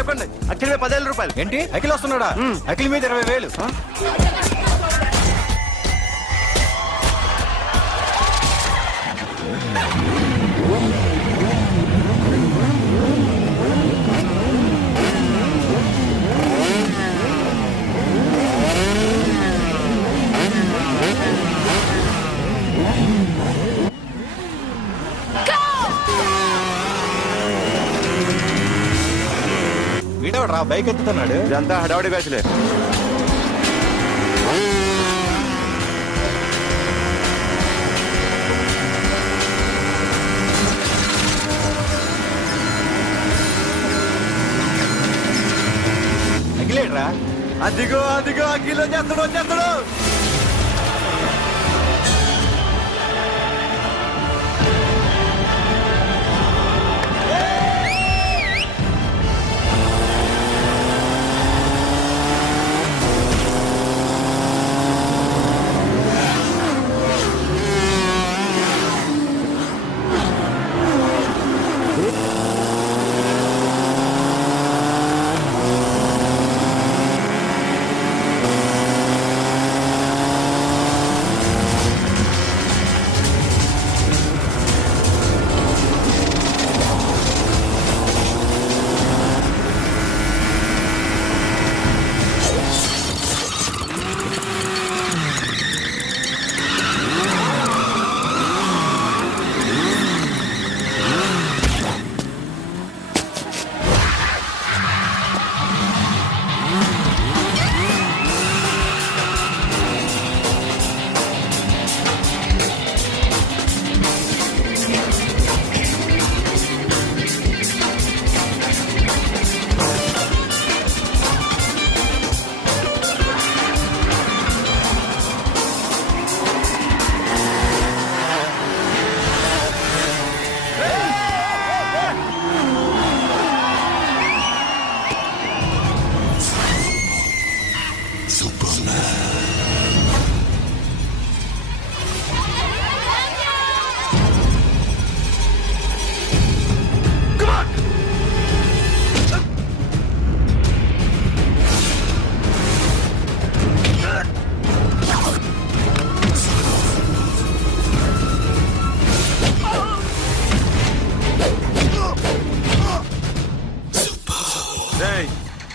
తప్పండి. అఖిల్ మీద 10,000 రూపాయలు. ఏంటి అఖిల్ వస్తున్నాడా? అఖిల్ మీద 20,000. వీడవడ్రా బైక్ ఎత్తుతున్నాడు. ఇదంతా హడావడి బ్యాచ్లే. అఖిలేడ్రా? అదిగో అదిగో అఖిల్ వచ్చేస్తాడు వచ్చేస్తాడు.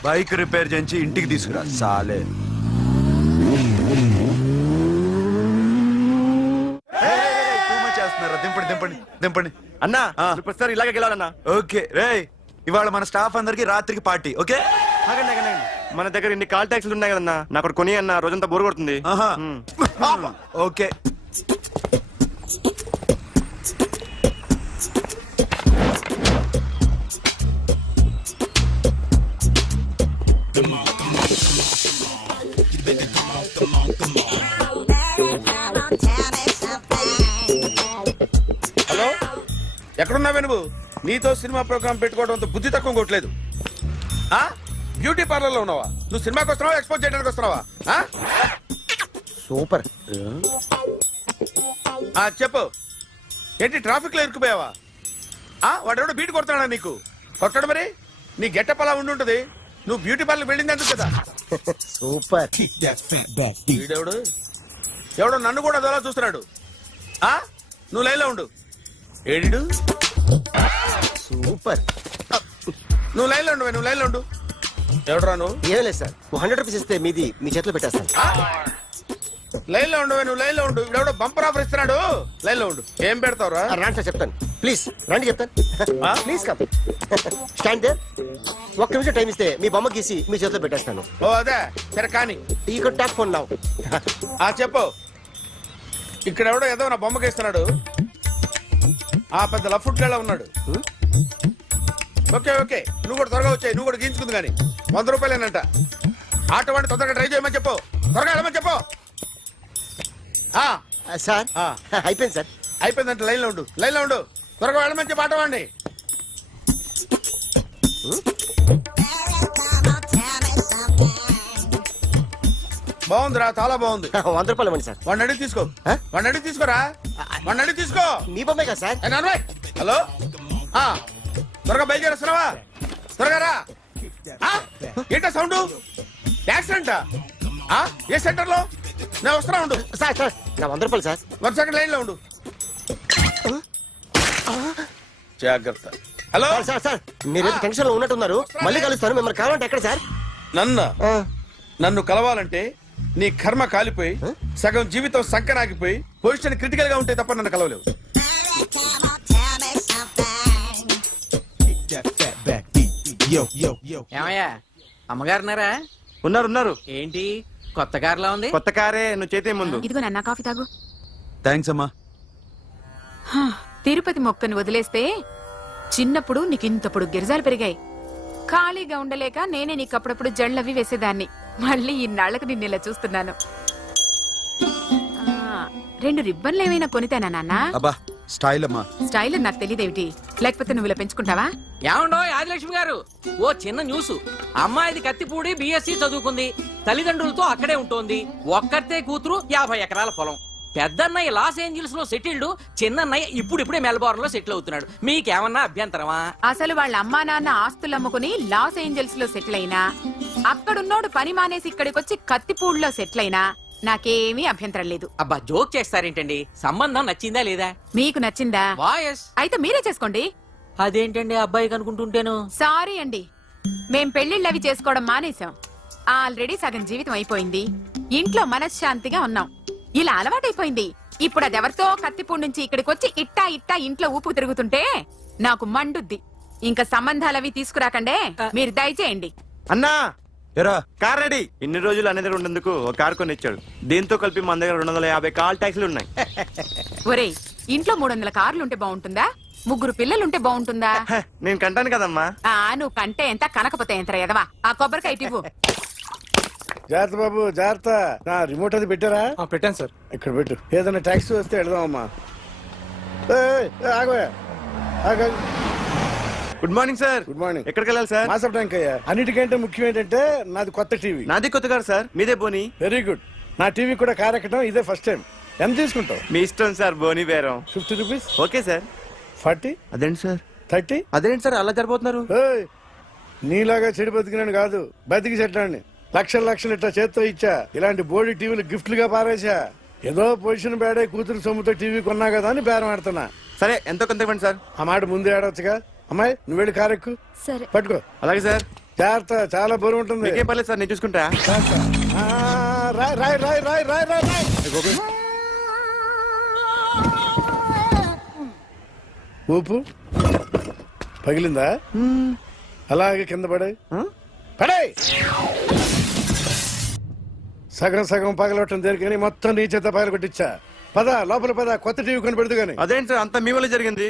బైక్ రిపేర్ చేయించి ఇంటికి తీసుకురా సాలే. చేస్తున్నారా? దింపండి దింపండి దింపండి అన్నా. ప్రతిసారి ఇలాగే గెలవాలన్నా. ఓకే రే, ఇవాళ మన స్టాఫ్ అందరికి రాత్రికి పార్టీ. ఓకే మన దగ్గర ఇన్ని కాల్ ట్యాక్సీలు ఉన్నాయి కదన్నా, నాకు కొని అన్న రోజంతా బోరు కొడుతుంది. ఓకే హలో, ఎక్కడున్నావే నువ్వు? నీతో సినిమా ప్రోగ్రామ్ పెట్టుకోవడంతో బుద్ధి తక్కువ కొట్టలేదు. బ్యూటీ పార్లర్ లో ఉన్నావా? నువ్వు సినిమాకి వస్తున్నావా, ఎక్స్పోజ్ చేయడానికి వస్తున్నావా? సూపర్. చెప్పు, ఏంటి ట్రాఫిక్ లో ఇరుక్కుపోయావా? వాడెవడో బీట్ కొడతాడా నీకు? కొట్టాడు మరి. నీ గెట్టప్ అలా ఉండుంటది. నువ్వు బ్యూటీ పార్లర్ వెళ్ళింది ఎందుకు కదా? సూపర్. వీడెవడు? ఎవడో నన్ను కూడా అదోలా చూస్తున్నాడు. నువ్వు లైన్లో ఉండు. ఏడు సూపర్. నువ్వు లైన్లో ఉండు, నువ్వు లైన్లో ఉండు. ఎవడరా నువ్వు? ఏం లేదు సార్, 100 రూపీస్ ఇస్తే మీది మీ చేతిలో పెట్టేస్తాను. లైన్లో ఉండు, నువ్వు లైన్లో ఉండు. ఎవడో బంపర్ ఆఫర్ ఇస్తున్నాడు. లైన్లో ఉండు. ఏం పెడతావురా? రాండి సార్ చెప్తాను. ప్లీజ్ రండి చెప్తాను. Please come. Stand there. ఒక్క నిమిషం టైం ఇస్తే మీ బొమ్మ గీసి మీ చేతిలో పెట్టేస్తాను. ఓ అదే సరే కానీ. ఈ కుడ్ టాక్ ఫోన్ నౌ. చెప్పు. ఇక్కడ ఎవడో ఏదో నా బొమ్మకి ఇస్తున్నాడు. పెద్ద లఫుట్ గేళ ఉన్నాడు. ఓకే ఓకే, నువ్వు కూడా త్వరగా వచ్చాయి. నువ్వు కూడా గీంచుకుంది కానీ 100 రూపాయలేనంట. ఆటో వాడిని తొందరగా ట్రై చేయమని చెప్పు. త్వరగా వెళ్ళమని చెప్పు. సార్ అయిపోయింది సార్. అయిపోయిందంటే లైన్లో ఉండు, లైన్లో ఉండు. త్వరగా వెళ్ళమని చెప్పు ఆటో వాడిని. బాగుందిరా, చాలా బాగుంది. 100 రూపాయలు ఇవ్వండి సార్. వాడిని అడిగి తీసుకో. వాడిని అడిగి తీసుకోరా. వాడిని అడిగి తీసుకో. మీ బొమ్మే కదా సార్. హలో, త్వరగా బయలుదేరేస్తున్నావా? త్వరగా రా. ఏంటా సౌండ్? యాక్సిడెంటా? ఏ సెంటర్ లో? నేను వస్తున్నా ఉండు. సార్ సార్ నా 100 రూపాయలు సార్. 1 సెకండ్ లైన్ లో ఉండు. జాగ్రత్త. హలో సార్ సార్ సార్ మీరేదో టెన్షన్ లో ఉన్నట్టున్నారు. మళ్ళీ కలుస్తాను. మిమ్మల్ని కావాలంటే ఎక్కడ సార్? నన్ను కలవాలంటే నీ కర్మ కాలిపోయి సగం జీవితం సంకనాగిపోయి పొజిషన్ క్రిటికల్ గా ఉంటే తప్ప నన్ను కలవలేవు. ఏమయ్యా అమ్మగారున్నారా? ఉన్నారు ఏంటి కొత్త కారులా ఉంది? కొత్త కారే, నువ్వు చేతే ముందు. ఇదిగో నాన్న కాఫీ తాగు. థ్యాంక్స్ అమ్మా. తిరుపతి మొక్కను వదిలేస్తే చిన్నప్పుడు నీకింతప్పుడు గిరిజాలు పెరిగాయి. ఖాళీగా ఉండలేక నేనే నీకు అప్పుడప్పుడు జళ్ళవి వేసేదాన్ని. మళ్ళీ ఇన్నాళ్లకు నిన్ను ఇలా చూస్తున్నాను. 2 రిబ్బన్లు ఏమైనా కొనితేనా నాన్న? అబ్బా స్టైల్ అమ్మా. స్టైల్ నాకు తెలియదేమిటి? లేకపోతే నువ్వు ఇలా పెంచుకుంటావా? ఏమండో ఆదిలక్ష్మి గారు, ఓ చిన్న న్యూస్. అమ్మాయిది కత్తిపూడి బిఎస్సి చదువుకుంది, తల్లిదండ్రులతో అక్కడే ఉంటోంది. ఒక్కతే కూతురు, 50 ఎకరాల పొలం. పెద్దన్నయ్య లాస్ ఏంజల్స్ లో సెటిల్డ్, చిన్నన్నయ్య ఇప్పుడిప్పుడే మెల్బోర్న్ లో సెటిల్ అవుతున్నాడు. మీకేమన్నా అభ్యంతరమా? అసలు వాళ్ళ అమ్మా నాన్న ఆస్తులు అమ్ముకుని లాస్ ఏంజల్స్ లో సెటిల్ అయినా, అక్కడున్నోడు పని మానేసి ఇక్కడికొచ్చి కత్తిపూడిలో సెటిల్ అయినా నాకేమీ అభ్యంతరం లేదు. అబ్బా జోక్ చేస్తారేంటండి? సంబంధం నచ్చిందా లేదా? మీకు నచ్చిందా? వాయస్ అయితే మీరే చేసుకోండి. అదేంటండి అబ్బాయి అనుకుంటుంటేను? సారీ అండి, మేం పెళ్లిళ్ళవి చేసుకోవడం మానేశాం. ఆల్రెడీ సగం జీవితం అయిపోయింది. ఇంట్లో మనశ్శాంతిగా ఉన్నాం. ఇలా అలవాటైపోయింది. ఇప్పుడు అదెవరితో కత్తిపూడి నుంచి ఇక్కడికి వచ్చి ఇట్టా ఇంట్లో ఊపు తిరుగుతుంటే నాకు మండుద్ది. ఇంకా సంబంధాలవి తీసుకురాకండే, మీరు దయచేయండి. అన్నా ఎరా కార్ రెడీ. ఇన్ని రోజులు అనే దగ్గర ఉండేందుకు ఒక కార్ కొని ఇచ్చాడు. దీంతో కలిపి మన దగ్గర 250 కాల్ ట్యాక్సీలు ఉన్నాయి. ఒరేయ్, ఇంట్లో 300 కార్లుంటే బాగుంటుందా? 3 పిల్లలుంటే బాగుంటుందా? హ, నేను కంటాను కదమ్మా. నువ్వు కంటే ఎంత కనకపోతే ఎంత ఎదవా. ఆ కొబ్బరికాయ ఇవ్వు. జాగ్రత్త బాబు జాగ్రత్త. నా రిమోట్ అది పెట్టారా? పెట్టాను సార్. ఇక్కడ పెట్టు. ఏదైనా ట్యాక్సీ వస్తే వెళదామమ్మా. ఆగోయా. Good morning sir. Good morning. ఎక్కడికి వెళ్ళాలి సార్? మాసప్ ట్యాంక్ అయ్యా. అన్నిటికంటే ముఖ్యం ఏంటంటే నాది కొత్త టీవీ. నాది కొత్త కారు సార్, మీదే బోని. Very good. నా టీవీ కూడా కార్ ఎక్కడం ఇదే ఫస్ట్ టైం. ఎంత తీసుకుంటావు? మీ ఇష్టం సార్, బోని బేరం. 50 రూపీస్. Okay sir. 40, అదేంటి సార్? 30. అదేంటి సార్ అలా జరిపోతున్నారు? నీలాగా చెడు బతికినాను కాదు, బతికి చెట్లాన్ని లక్షలు ఇట్లా చేత్తో ఇచ్చా. ఇలాంటి బోడి టీవీలు గిఫ్ట్లుగా పారేసా. ఏదో పొజిషన్ బేడే కూతురు సొమ్ముతో టీవీ కొన్నా కదా అని బేరం ఆడుతున్నా. సరే ఎంతో కొంత ఇవ్వండి సార్. ఆ మాట ముందే ఆడవచ్చుగా. అమ్మాయి నువ్వు వెళ్ళి కారు ఎక్కు. సరే. పట్టుకో. అలాగే సార్. జాగ్రత్త, చాలా బరువు ఉంటుంది. మీకేం పర్లేదు సార్, నేను చూసుకుంటా. రాయ్ రాయ్ రాయ్ రాయ్ రాయ్ రాయ్ రాయ్. ఊపు పగిలిందా? అలాగే కింద పడే పడే. సగం పగలవటం దేనికని మొత్తం నీ చేత పగల కొట్టించా. పద లోపల పద, కొత్త టీవీ కొని పెడదు గాని. అదేంటి సార్ అంతా మీ వల్ల జరిగింది?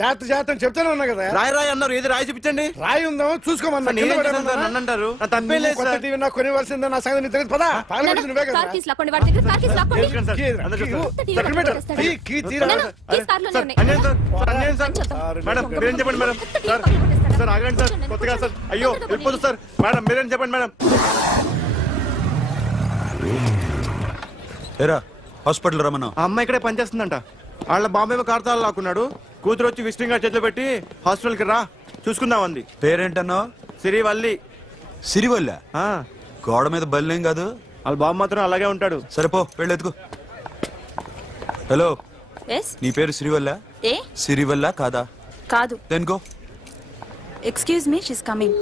జాగ్రత్త చెప్తానే ఉన్నా కదా. రాయి అన్నారు, ఏది రాయి చూపించండి. రాయి ఉందా చూసుకోమన్నా. నన్ను అంటారు, నా తప్పేం లేదు కొత్త సార్. టీవీ నాకు కొనివ్వాల్సిందే. నా సంగతి నీకు తెలియదు. పద పగలగొట్టింది నువ్వే కదా. తీసుకురండి సార్. అందరూ చూస్తారు. అన్యాయం సార్, అన్యాయం సార్. మేడం మీరేం చెప్పండి మేడం. సార్ ఆగండి సార్, కొత్తగా సార్. అయ్యో వెళ్ళిపోదు సార్. మేడం మీరేం చెప్పండి మేడం. ఎరా హాస్పిటల్ రమ్మన్నా. ఆ అమ్మాయి ఇక్కడే పనిచేస్తుందంట. వాళ్ళ బాంబే కార్తాలు లాక్కున్నాడు. కూతురు వచ్చి విజిటింగ్ కార్డ్ చేతిలో పెట్టి హాస్పిటల్కి రా చూసుకుందాం అంది. పేరేంటన్నా? సిరివల్లి. సిరివల్ల? ఆ, గోడ మీద బల్లేం కాదు. వాళ్ళ బాబు మాత్రం అలాగే ఉంటాడు. సరిపో వెళ్ళెత్తుకు. హలో, ఎస్ నీ పేరు సిరివల్ల? ఏ సిరివల్ల కాదా? కాదు. Then go. Excuse me, she's coming.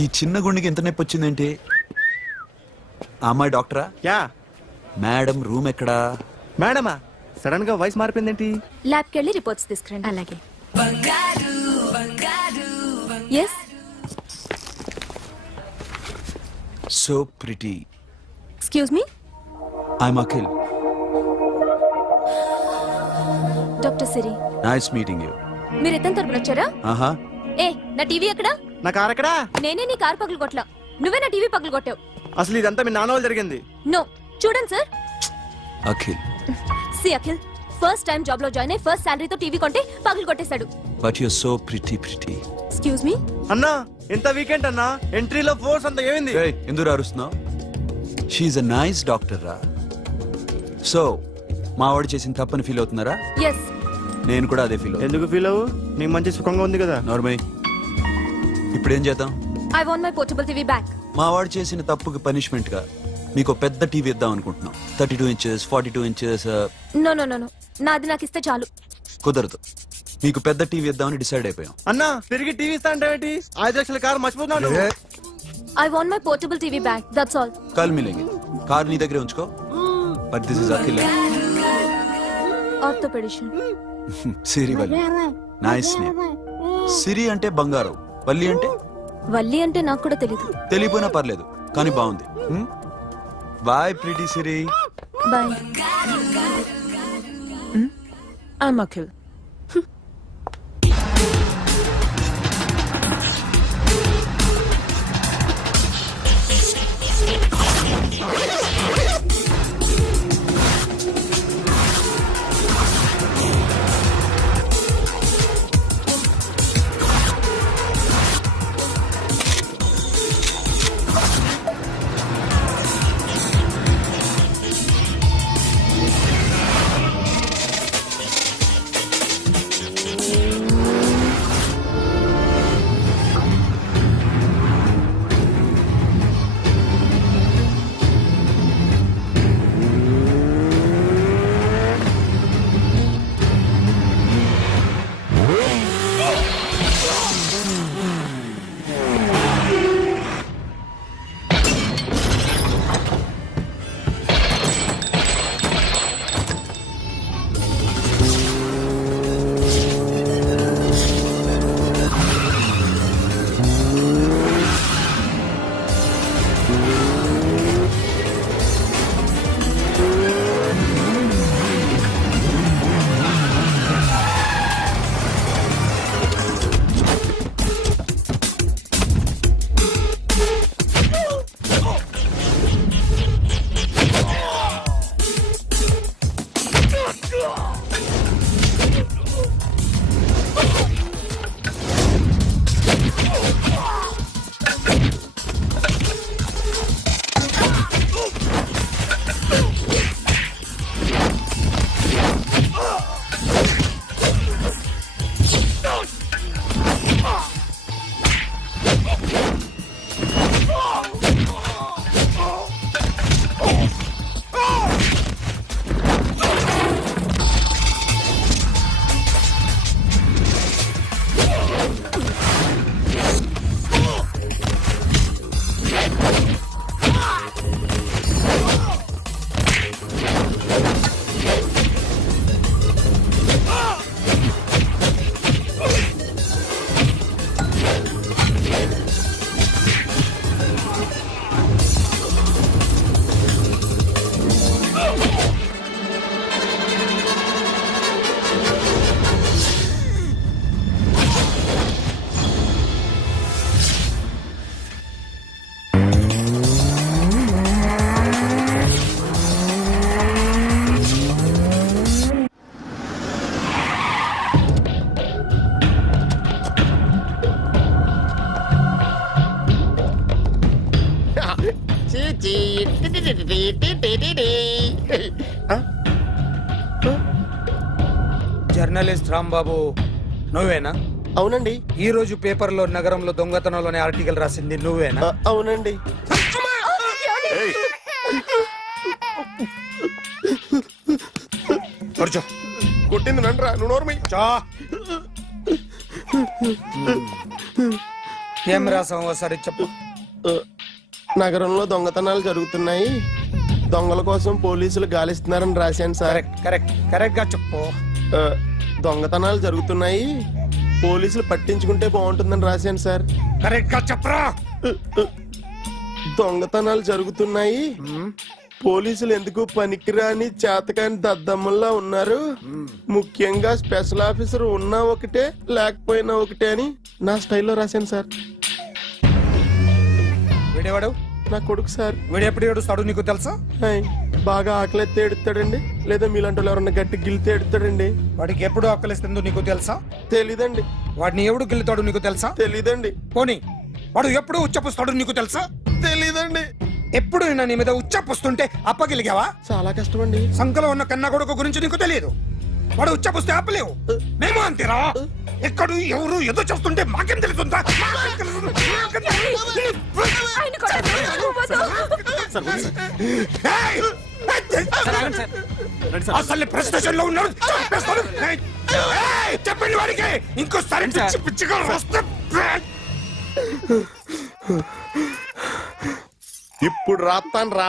ఈ చిన్న గుండెకి ఎంత నొప్పి వచ్చిందేంటి? ఆ అమ్మాయి డాక్టరా? యా. మేడం రూమ్ ఎక్కడా? మేడమా సడన్ గా వాయిస్ మారిపోయిందేంటి? ల్యాబ్కి వెళ్ళి రిపోర్ట్స్ తీసుకురండి. అలాగే. Yes so pretty. Excuse me. I'm Akhil. Doctor Siri. Nice meeting you. మీరు ఇతని తరపున వచ్చారా? ఆహా, ఏ నా టీవీ ఎక్కడా? నా కార్ ఎక్కడా? నేనే నీ కార్ పగలు కొట్లా, నువ్వే నా టీవీ పగలు కొట్టావు. అసలు ఇదంతా మీ నాన్న వాళ్ళు జరిగింది. నో, చూడండి sir. Akhil. See Akhil, first time job లో జాయిన్ అయ్యి ఫస్ట్ శాలరీతో టీవీ కొంటే పగలు కొట్టేశాడు. But you so pretty. Excuse me. అన్నా ఎంత వీకెండ్ అన్నా, ఎంట్రీలో ఫోర్స్ అంత ఏమైంది? ఎందుకు అరుస్తున్నావు? షీఈ్ అ నైస్ డాక్టర్ రా. సో మా వాడు చేసిన తప్పని ఫీల్ అవుతున్నారా? ఎస్. నేను కూడా అదే ఫీల్ అవుతున్నా. ఎందుకు ఫీల్ అవ్వు, నీకు మంచి సుఖంగా ఉంది కదా. నార్మల్. ఇప్పుడు ఏం చేద్దాం? I want my portable TV back. మా వాడు చేసిన తప్పుకి పనిష్మెంట్ గా మీకు పెద్ద టీవీ ఇద్దాం అనుకుంటున్నాం. 32 inches, 42 inches. No no no no, నాది నాకు ఇస్తే చాలు. కుదరదు. మీకు పెద్ద టీవీ ఇద్దామని డిసైడ్ అయిపోయాం. అన్నా తిరిగి టీవీ ఇస్తా అంటే 5 లక్షల కారు మర్చిపోతున్నావు నువ్వు. I want my portable TV back, that's all. కల్ మిలేంగే. కార్ నీ దగ్గరే ఉంచుకో. But this is Akhil. Orthopaedician. Siri Valli. Nice name. Siri అంటే బంగారం, వల్లి అంటే వల్లి అంటే నాకు కూడా తెలీదు. తెలియపోయినా పర్లేదు, కానీ బాగుంది. Bye pretty Siri. Bye. I'm Akhil. Journalist Rambabu నువ్వేనా? అవునండి. ఈ రోజు పేపర్లో నగరంలో దొంగతనంలోనే ఆర్టికల్ రాసింది నువ్వేనా? అవునండి. కొట్టింది నండ్రా, నువ్వు నోర్మి. ఏం రాసావు ఒకసారి చెప్పు. నగరంలో దొంగతనాలు జరుగుతున్నాయి, దొంగల కోసం పోలీసులు గాలిస్తున్నారని రాశాను సార్. కరెక్ట్ గా చెప్పు. దొంగతనాలు జరుగుతున్నాయి, పోలీసులు పట్టించుకుంటే బాగుంటుందని రాశాను సార్. కరెక్ట్ గా చెప్పరా. దొంగతనాలు జరుగుతున్నాయి, పోలీసులు ఎందుకు పనికిరాని చేతకాని దద్దమ్మల్లా ఉన్నారు. ముఖ్యంగా స్పెషల్ ఆఫీసర్ ఉన్నా ఒకటే లేకపోయినా ఒకటే అని నా స్టైల్లో రాశాను సార్. వీడేవాడు? నా కొడుకు సార్. వీడు ఎప్పుడు ఏడుస్తాడు నీకు తెలుసా? హాయ్, బాగా ఆకలిస్తే ఎడుతాడండి, లేదా మీలాంటి వాళ్ళు ఎవరన్నా గట్టి గిలితే ఎడుతాడండి. వాడికి ఎప్పుడు ఆకలిస్తుందో నీకు తెలుసా? తెలీదండి. వాడిని ఎవడు గిల్లుతాడు నీకు తెలుసా? తెలీదండి. పోనీ వాడు ఎప్పుడు ఉచ్చపుస్తాడు నీకు తెలుసా? తెలీదండి. ఎప్పుడు నిన్న నీ మీద ఉచ్చపుస్తుంటే అప్పగిలిగావా? చాలా కష్టం అండి. సంకలో ఉన్న కన్న కొడుకు గురించి నీకు తెలియదు. వాడు ఉచ్చపుస్తే ఆపలేవు. మేము అంతేరా. ఎక్కడు ఎవరు ఏదో చేస్తుంటే మాకేం తెలుస్తుందా? ఏయ్! అసలు ప్రెస్ స్టేషన్ లో ఉన్నాడు. చంపేస్తాను. ఏయ్! చెప్పండి వాడికి ఇంకోసారి పిచ్చి పిచ్చిగా వస్తే ఇప్పుడు రాత్తాను రా.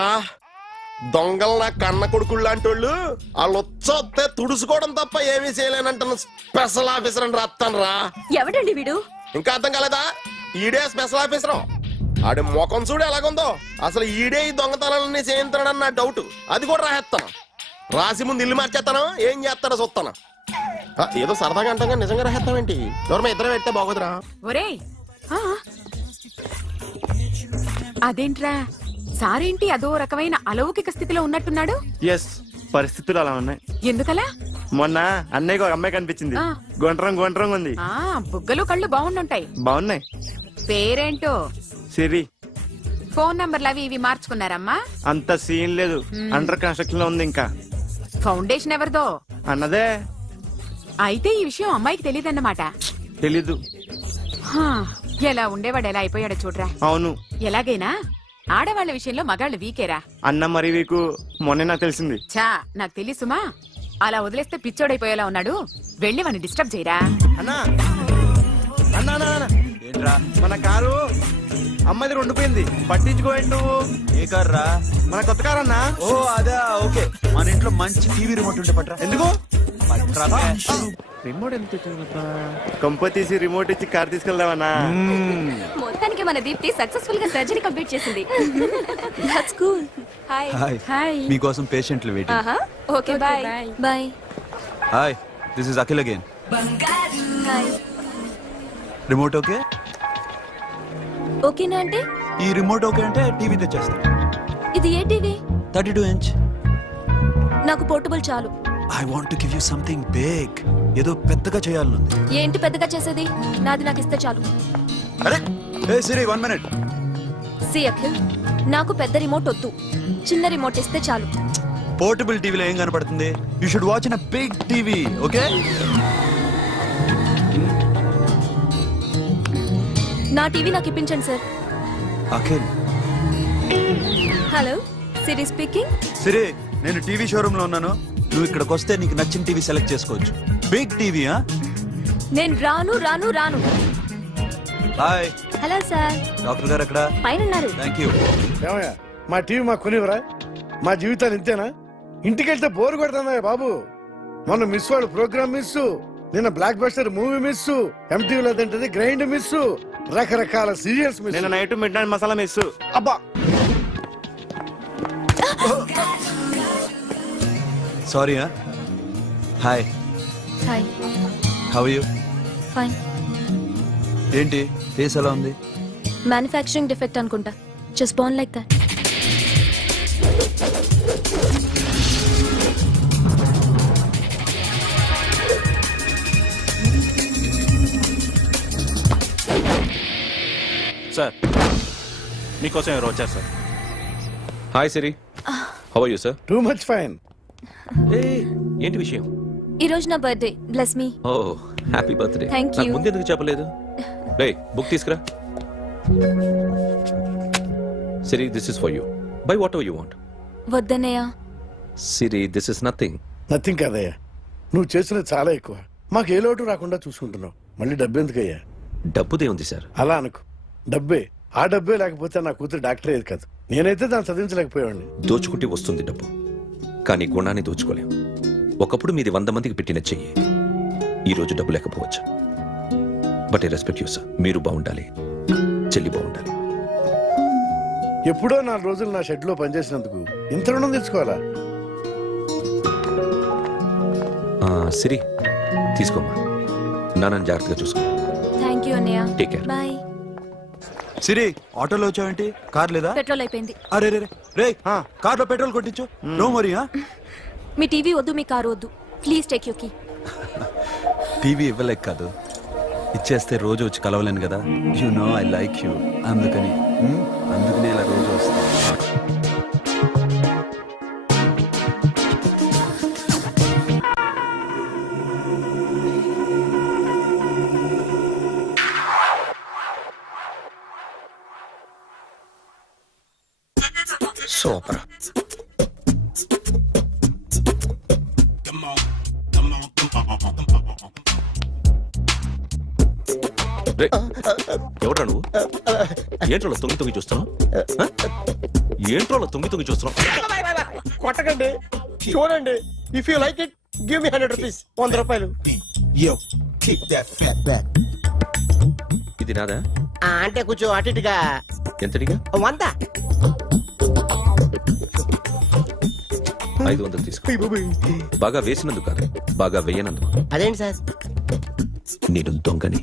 దొంగలు నా కన్న కొడుకులు లాంటి వాళ్ళు వాళ్ళు వచ్చొస్తే తుడుచుకోవడం తప్ప ఏమీ చేయలేనంటున్న స్పెషల్ ఆఫీసర్ అని రాత్తాను రా. ఎవడండి వీడు? ఇంకా అర్థం కాలేదా? ఈడే స్పెషల్ ఆఫీసర్. ఆడి ముఖం చూడు ఎలాగుందో. అసలు ఈడే ఈ దొంగతనాలన్నీ చేయించాడని నా డౌట్. అది కూడా రాసేస్తాను. రాసి ముందు ఇల్లు మార్చేస్తాను. ఏం చేస్తానో చూస్తాను. ఏదో సరదాగా అంటాగా నిజంగా రాసేస్తామేంటి? ఎవరన్నా ఇద్దరు పెడితే బాగోదురా. ఒరేయ్ ఆ. అదేంట్రా సారేంటి అదో రకమైన అలౌకిక స్థితిలో ఉన్నట్టున్నాడు? ఎస్, పరిస్థితులు అలా ఉన్నాయి. ఎందుకలా? మొన్న అన్నయ్యకి ఒక అమ్మాయి కనిపించింది. ఆ. గుండ్రం ఉంది. ఆ బుగ్గలు కళ్ళు బాగుండుంటాయి. బాగున్నాయి. పేరేంటో? సిరి. ఫోన్ నంబర్లు అవి ఇవి మార్చుకున్నారమ్మా? అంత సీన్ లేదు. అండర్ కన్స్ట్రక్షన్ లో ఉంది. ఇంకా ఫౌండేషన్ ఎవరిదో? అన్నదే. అయితే ఈ విషయం అమ్మాయికి తెలియదన్నమాట. తెలీదు. హా, ఎలా ఉండేవాడు ఎలా అయిపోయాడో చూడరా. అవును. ఎలాగైనా ఆడవాళ్ల విషయంలో మగాళ్ళు వీకేరా. అన్న మరి వీకు మొన్నే నాకు తెలిసింది. చా నాకు తెలుసుమా. అలా వదిలేస్తే పిచ్చోడైపోయేలా ఉన్నాడు. వెళ్ళి వాడిని డిస్టర్బ్ చేయరా. అన్నా అన్నా అన్నా, ఏంట్రా? మన కారు అమ్మాయిది ఉండిపోయింది. పట్టించుకోండి నువ్వు. ఏ కార్ రా? మన కొత్త కారు అన్నా. ఓ అదా, ఓకే. మన ఇంట్లో మంచి టీవీ రిమోట్ ఉంటే పట్రా. ఎందుకు? పట్రా. రిమోట్ ఎంత కంప తీసి రిమోట్ ఇచ్చి కార్ తీసుకెళ్దామన్నా. మొత్తానికి మన దీప్తి సక్సెస్ఫుల్ గా సర్జరీ కంప్లీట్ చేసింది. That's cool. Hi. Hi. Hi. మీకోసం పేషెంట్లు వెయిటింగ్. ఆహా. Okay bye. Bye. Hi, this is Akhil again. Hi. Remote okay? ఓకేనా అంటే? ఈ రిమోట్ ఓకే అంటే టీవీ తెచ్చేస్తా. ఇది ఏ టీవీ? 32 inch. నాకు పోర్టబుల్ చాలు. I want to give you something big. ఏదో పెద్దగా చేయాలనుంది. ఏంటి పెద్దగా చేసేది? నాది నాకు ఇస్తే చాలు. అరే ఏ సిరి, 1 minute. సి అఖిల్, నాకు పెద్ద రిమోట్ వద్దు. చిన్న రిమోట్ ఇస్తే చాలు. పోర్టబుల్ టీవీలో ఏం కనపడుతుంది? You should watch in a big TV, okay? నా టీవీ నాకు ఇప్పించండి sir. Akhil. Hello, Siri speaking. Siri, నేను టీవీ షోరూమ్ లో ఉన్నాను. నువ్వు ఇక్కడికి వస్తే నీకు నచ్చిన టీవీ సెలెక్ట్ చేసుకోవచ్చు. Big TV. నేను రాను. హాయ్. Hello sir. డాక్టర్ గారు ఎక్కడ? పైన ఉన్నారు. Thank you. ఏమయ్యా, మా టీవీ మాకు కొనివరా? మా జీవితాలు ఇంతేనా? ఇంటికి వెళ్తే బోరు కొడుతుందా బాబు? మొన్న మిస్ వాళ్ళు ప్రోగ్రామ్ మిస్, నిన్న బ్లాక్ బస్టర్ మూవీ మిస్, ఎంటీవీలో తింటది గ్రైండ్ మిస్, రకరకాల సీరియల్స్ మిస్. నేను night midnight masala miss. అబ్బా, sorry. Hi. Hi. How you? Fine. ఏంటి ఫేస్ ఎలా ఉంది? మ్యానుఫ్యాక్చరింగ్ డిఫెక్ట్ అనుకుంటా. Just born like that. Sir, మీకోసం ఎవరు వచ్చారు sir? Hi Siri, how are you sir? Too much fine. ఏంటి విషయం? ఈ రోజు నా birthday. Bless me. Oh happy birthday. Thank you. నాకు ముందు ఎందుకు చెప్పలేదు? రే బుక్ తీసుకురా. Siri, this is for you. Buy whatever you want. వద్దన్నయ్య. Siri, this is nothing. Nothing కాదయ్యా, నువ్వు చేసినది చాలా ఎక్కువ. మాకు ఏ లోటు రాకుండా చూసుకుంటున్నావు. మళ్ళీ డబ్బు ఎందుకయ్యా? డబ్బుదే ఉంది సార్. అలా అనుకో, డబ్బే. ఆ డబ్బే లేకపోతే నా కూతురు డాక్టర్ అయ్యేది కాదు. నేనైతే దాన్ని చదివించలేకపోయాడిని. దోచుకుంటే వస్తుంది డబ్బు, కానీ గుణాన్ని దోచుకోలేం. ఒకప్పుడు మీది 100 మందికి పెట్టిన చెయ్యి. ఈ రోజు డబ్బు లేకపోవచ్చు, but I respect you sir. మీరు బాగుండాలి, చెల్లి బాగుండాలి. ఎప్పుడో 4 రోజులు నా షెడ్ లో పనిచేసినందుకు ఇంత రుణం తెచ్చుకోవాలా? సిరి తీసుకోమ్మా, నాన్నని జాగ్రత్తగా చూసుకో. థ్యాంక్ యూ అన్నయ్య. Take care. బాయ్. సిరి ఆటోలో వచ్చావేంటి? కార్ లేదా? పెట్రోల్ అయిపోయింది. అరే రే రే కార్లో పెట్రోల్ కొట్టించు. నో మరి. మీ టీవీ వద్దు, మీ కారు వద్దు. Please take you key. TV ఇవ్వలేక కాదు, ఇచ్చేస్తే రోజు వచ్చి కలవలేను కదా. You know I like you, అందుకని ఇలా రోజు వస్తాను. సూపర్. ఎవడ్రా నువ్వు? ఏంట్రోలో తొంగి చూస్తున్నావు? ఏంట్రోలో తొంగి చూస్తున్నావు? కొట్టకండి, చూడండి. If you like it give me 100 rupees. 100 రూపాయలు. ఇది నాదా? అంటే కొంచెం అటు ఇటుగా. ఎంతడిగా? 100. 500 తీసుకో. బాగా వేసినందుకు కాదు, బాగా వేయనందుకు. అదేంటి సార్? నేను దొంగని.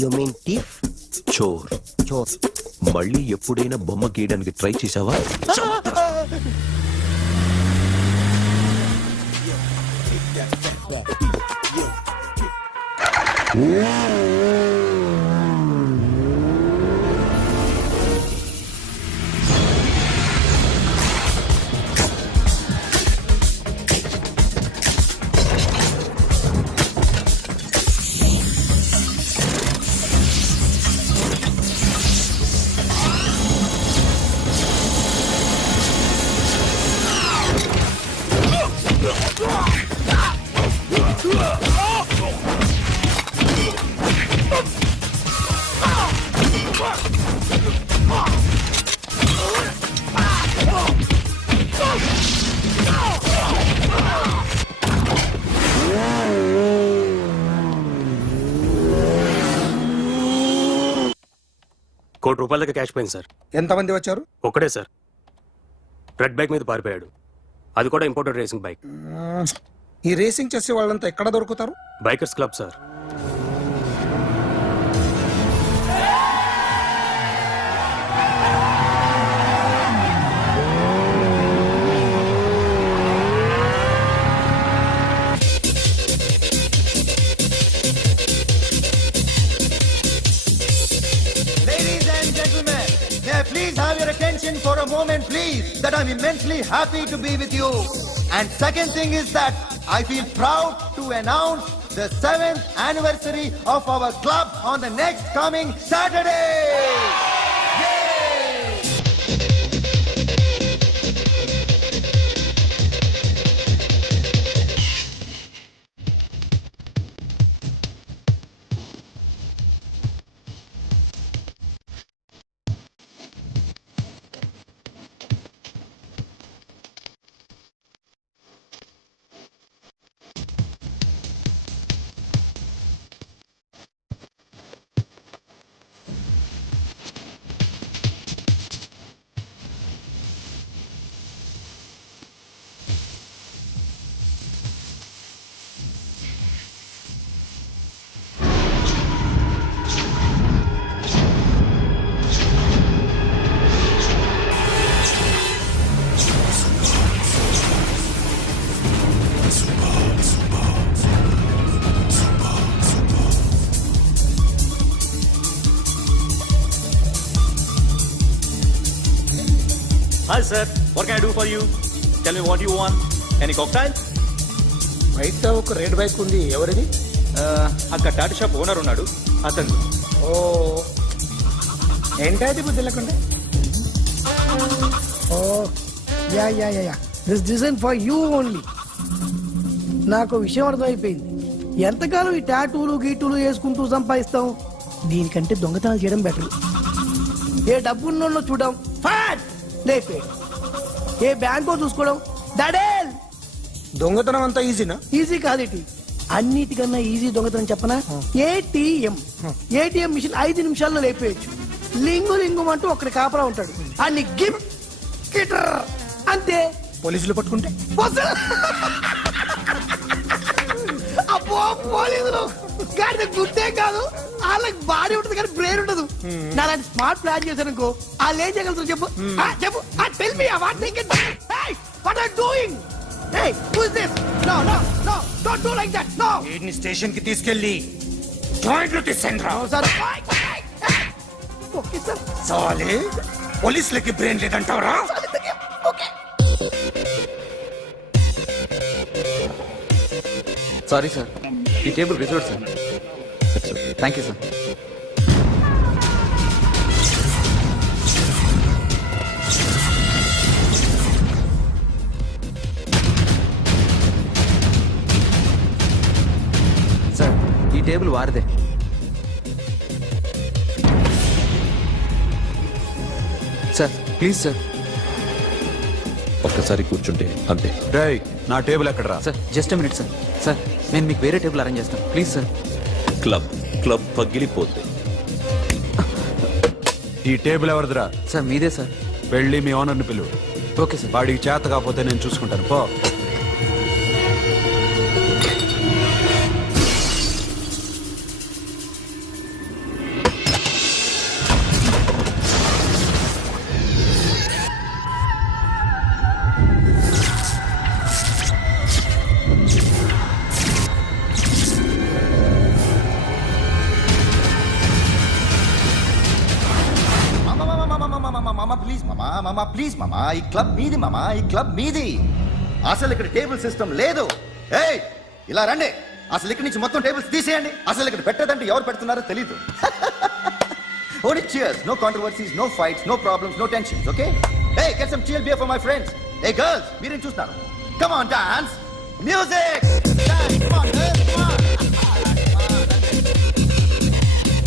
You mean thief? చోర్. చోర్. మళ్ళీ ఎప్పుడైనా బొమ్మ గీయడానికి ట్రై చేసావా? ₹1 కోటి క్యాష్ పోయింది సార్. ఎంతమంది వచ్చారు? ఒక్కడే సార్. రెడ్ బైక్ మీద పారిపోయాడు. అది కూడా ఇంపోర్టెడ్ రేసింగ్ బైక్. ఈ రేసింగ్ చేసే వాళ్ళంతా ఎక్కడ దొరుకుతారు? Bikers club sir. Please have your attention for a moment, please, that I'm immensely happy to be with you. And second thing is that I feel proud to announce the 7th anniversary of our club on the next coming Saturday. Hi sir, what can I do for you? Tell me what you want. Any cocktail? బయట ఒక red bike ఉంది, ఎవరిది? అక్కడ Tata shop owner ఉన్నాడు, అతను. ఓ ఏంటది బుద్ధి లేకుండా? Oh yeah yeah yeah yeah this design for you only. నాకు విషయం అర్థమైపోయింది. ఎంతకాలం ఈ టాటూలు గీటూలు వేసుకుంటూ సంపాదిస్తాం? దీనికంటే దొంగతనాలు చేయడం బెటర్. ఏ డబ్బున్నోళ్ళు చూడడం ఫాట్ లేపే, ఏ బ్యాంకో చూసుకోవడం దడేల్. దొంగతనం అంతా ఈజీనా? ఈజీ కాదేటి, అన్నిటికన్నా ఈజీ దొంగతనం చెప్పనా? ఏటీఎం. ఏటీఎం మిషన్ 5 నిమిషాల్లో లేపేయచ్చు. లింగు లింగు అంటూ ఒకటి కాపలా ఉంటాడు అన్ని గిమ్ గిటర్ అంతే. పోలీసులు పట్టుకుంటే పోలీసులు. అబ్బో పోలీసులు గాడి గుట్టే కాదు, వాళ్ళకి బాడీ ఉంటుంది కానీ బ్రెయిన్ ఉండదు. నాలాంటి స్మార్ట్ ప్లాన్ చేశాను అనుకో, వాళ్ళు ఏం చేయగలుగుతారు చెప్పు? చెప్పు, tell me what they can what are doing. Hey, who is this? No, no, no, don't do like that. No. వీడిని స్టేషన్ కి తీసుకెళ్ళి జాయింట్ లో తీసుకెళ్ళరా. No, sir. Okay, sir. సాలే పోలీసులకి బ్రెయిన్ లేదంటావరా? Okay. సారీ సార్, ఈ table reserve sir. Thank you sir. Sir, ఈ table వారిదే. Sir please sir. ఒక్కసారి కూర్చుంటే అంతే. రేయ్, నా టేబుల్ ఎక్కడరా? Sir just minute sir. Sir నేను మీకు వేరే టేబుల్ అరేంజ్ చేస్తాను ప్లీజ్ సార్. క్లబ్ క్లబ్ పగిలిపోద్ది. ఈ టేబుల్ ఎవరిదిరా? సార్ మీదే సార్. వెళ్ళి మీ ఓనర్ని పిలువు. Okay sir. వాడికి చేత కాకపోతే నేను చూసుకుంటాను. పో. మామా ప్లీజ్ మామా, ఈ క్లబ్ మీది మామా, ఈ క్లబ్ మీది. అసలు ఇక్కడ టేబుల్ సిస్టమ్ లేదు. ఏయ్ ఇలా రండి, అసలు ఇక్కడ నుంచి మొత్తం టేబుల్స్ తీసేయండి. అసలు ఇక్కడ పెట్టదంటే ఎవరు పెడుతున్నారో తెలీదు. Only cheers, no controversies, no fights, no problems, no tensions, okay? Hey, get some chill beer for my friends. Hey girls, మీరేం చూస్తున్నారు? Come on, dance. Music. Dance, come on, girls, come on.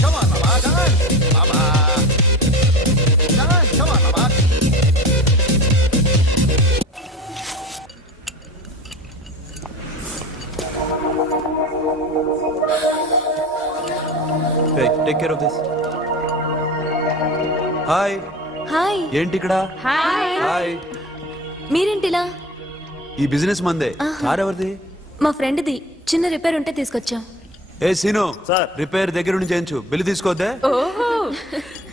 Come on, mama, dance. Mama. Dance, come on, mama. Hey, take care of this. Hi. Hi. ఏంటి ఇక్కడ? Hi. మీరేంటిలా? ఈ business మందే. Car ఎవరిది? మా ఫ్రెండ్ది. చిన్న repair ఉంటే తీసుకొచ్చా. ఏ సీను, సార్. రిపేర్ దగ్గర నుండి చేయించు. బిల్లు తీసుకోవద్దే. ఓహో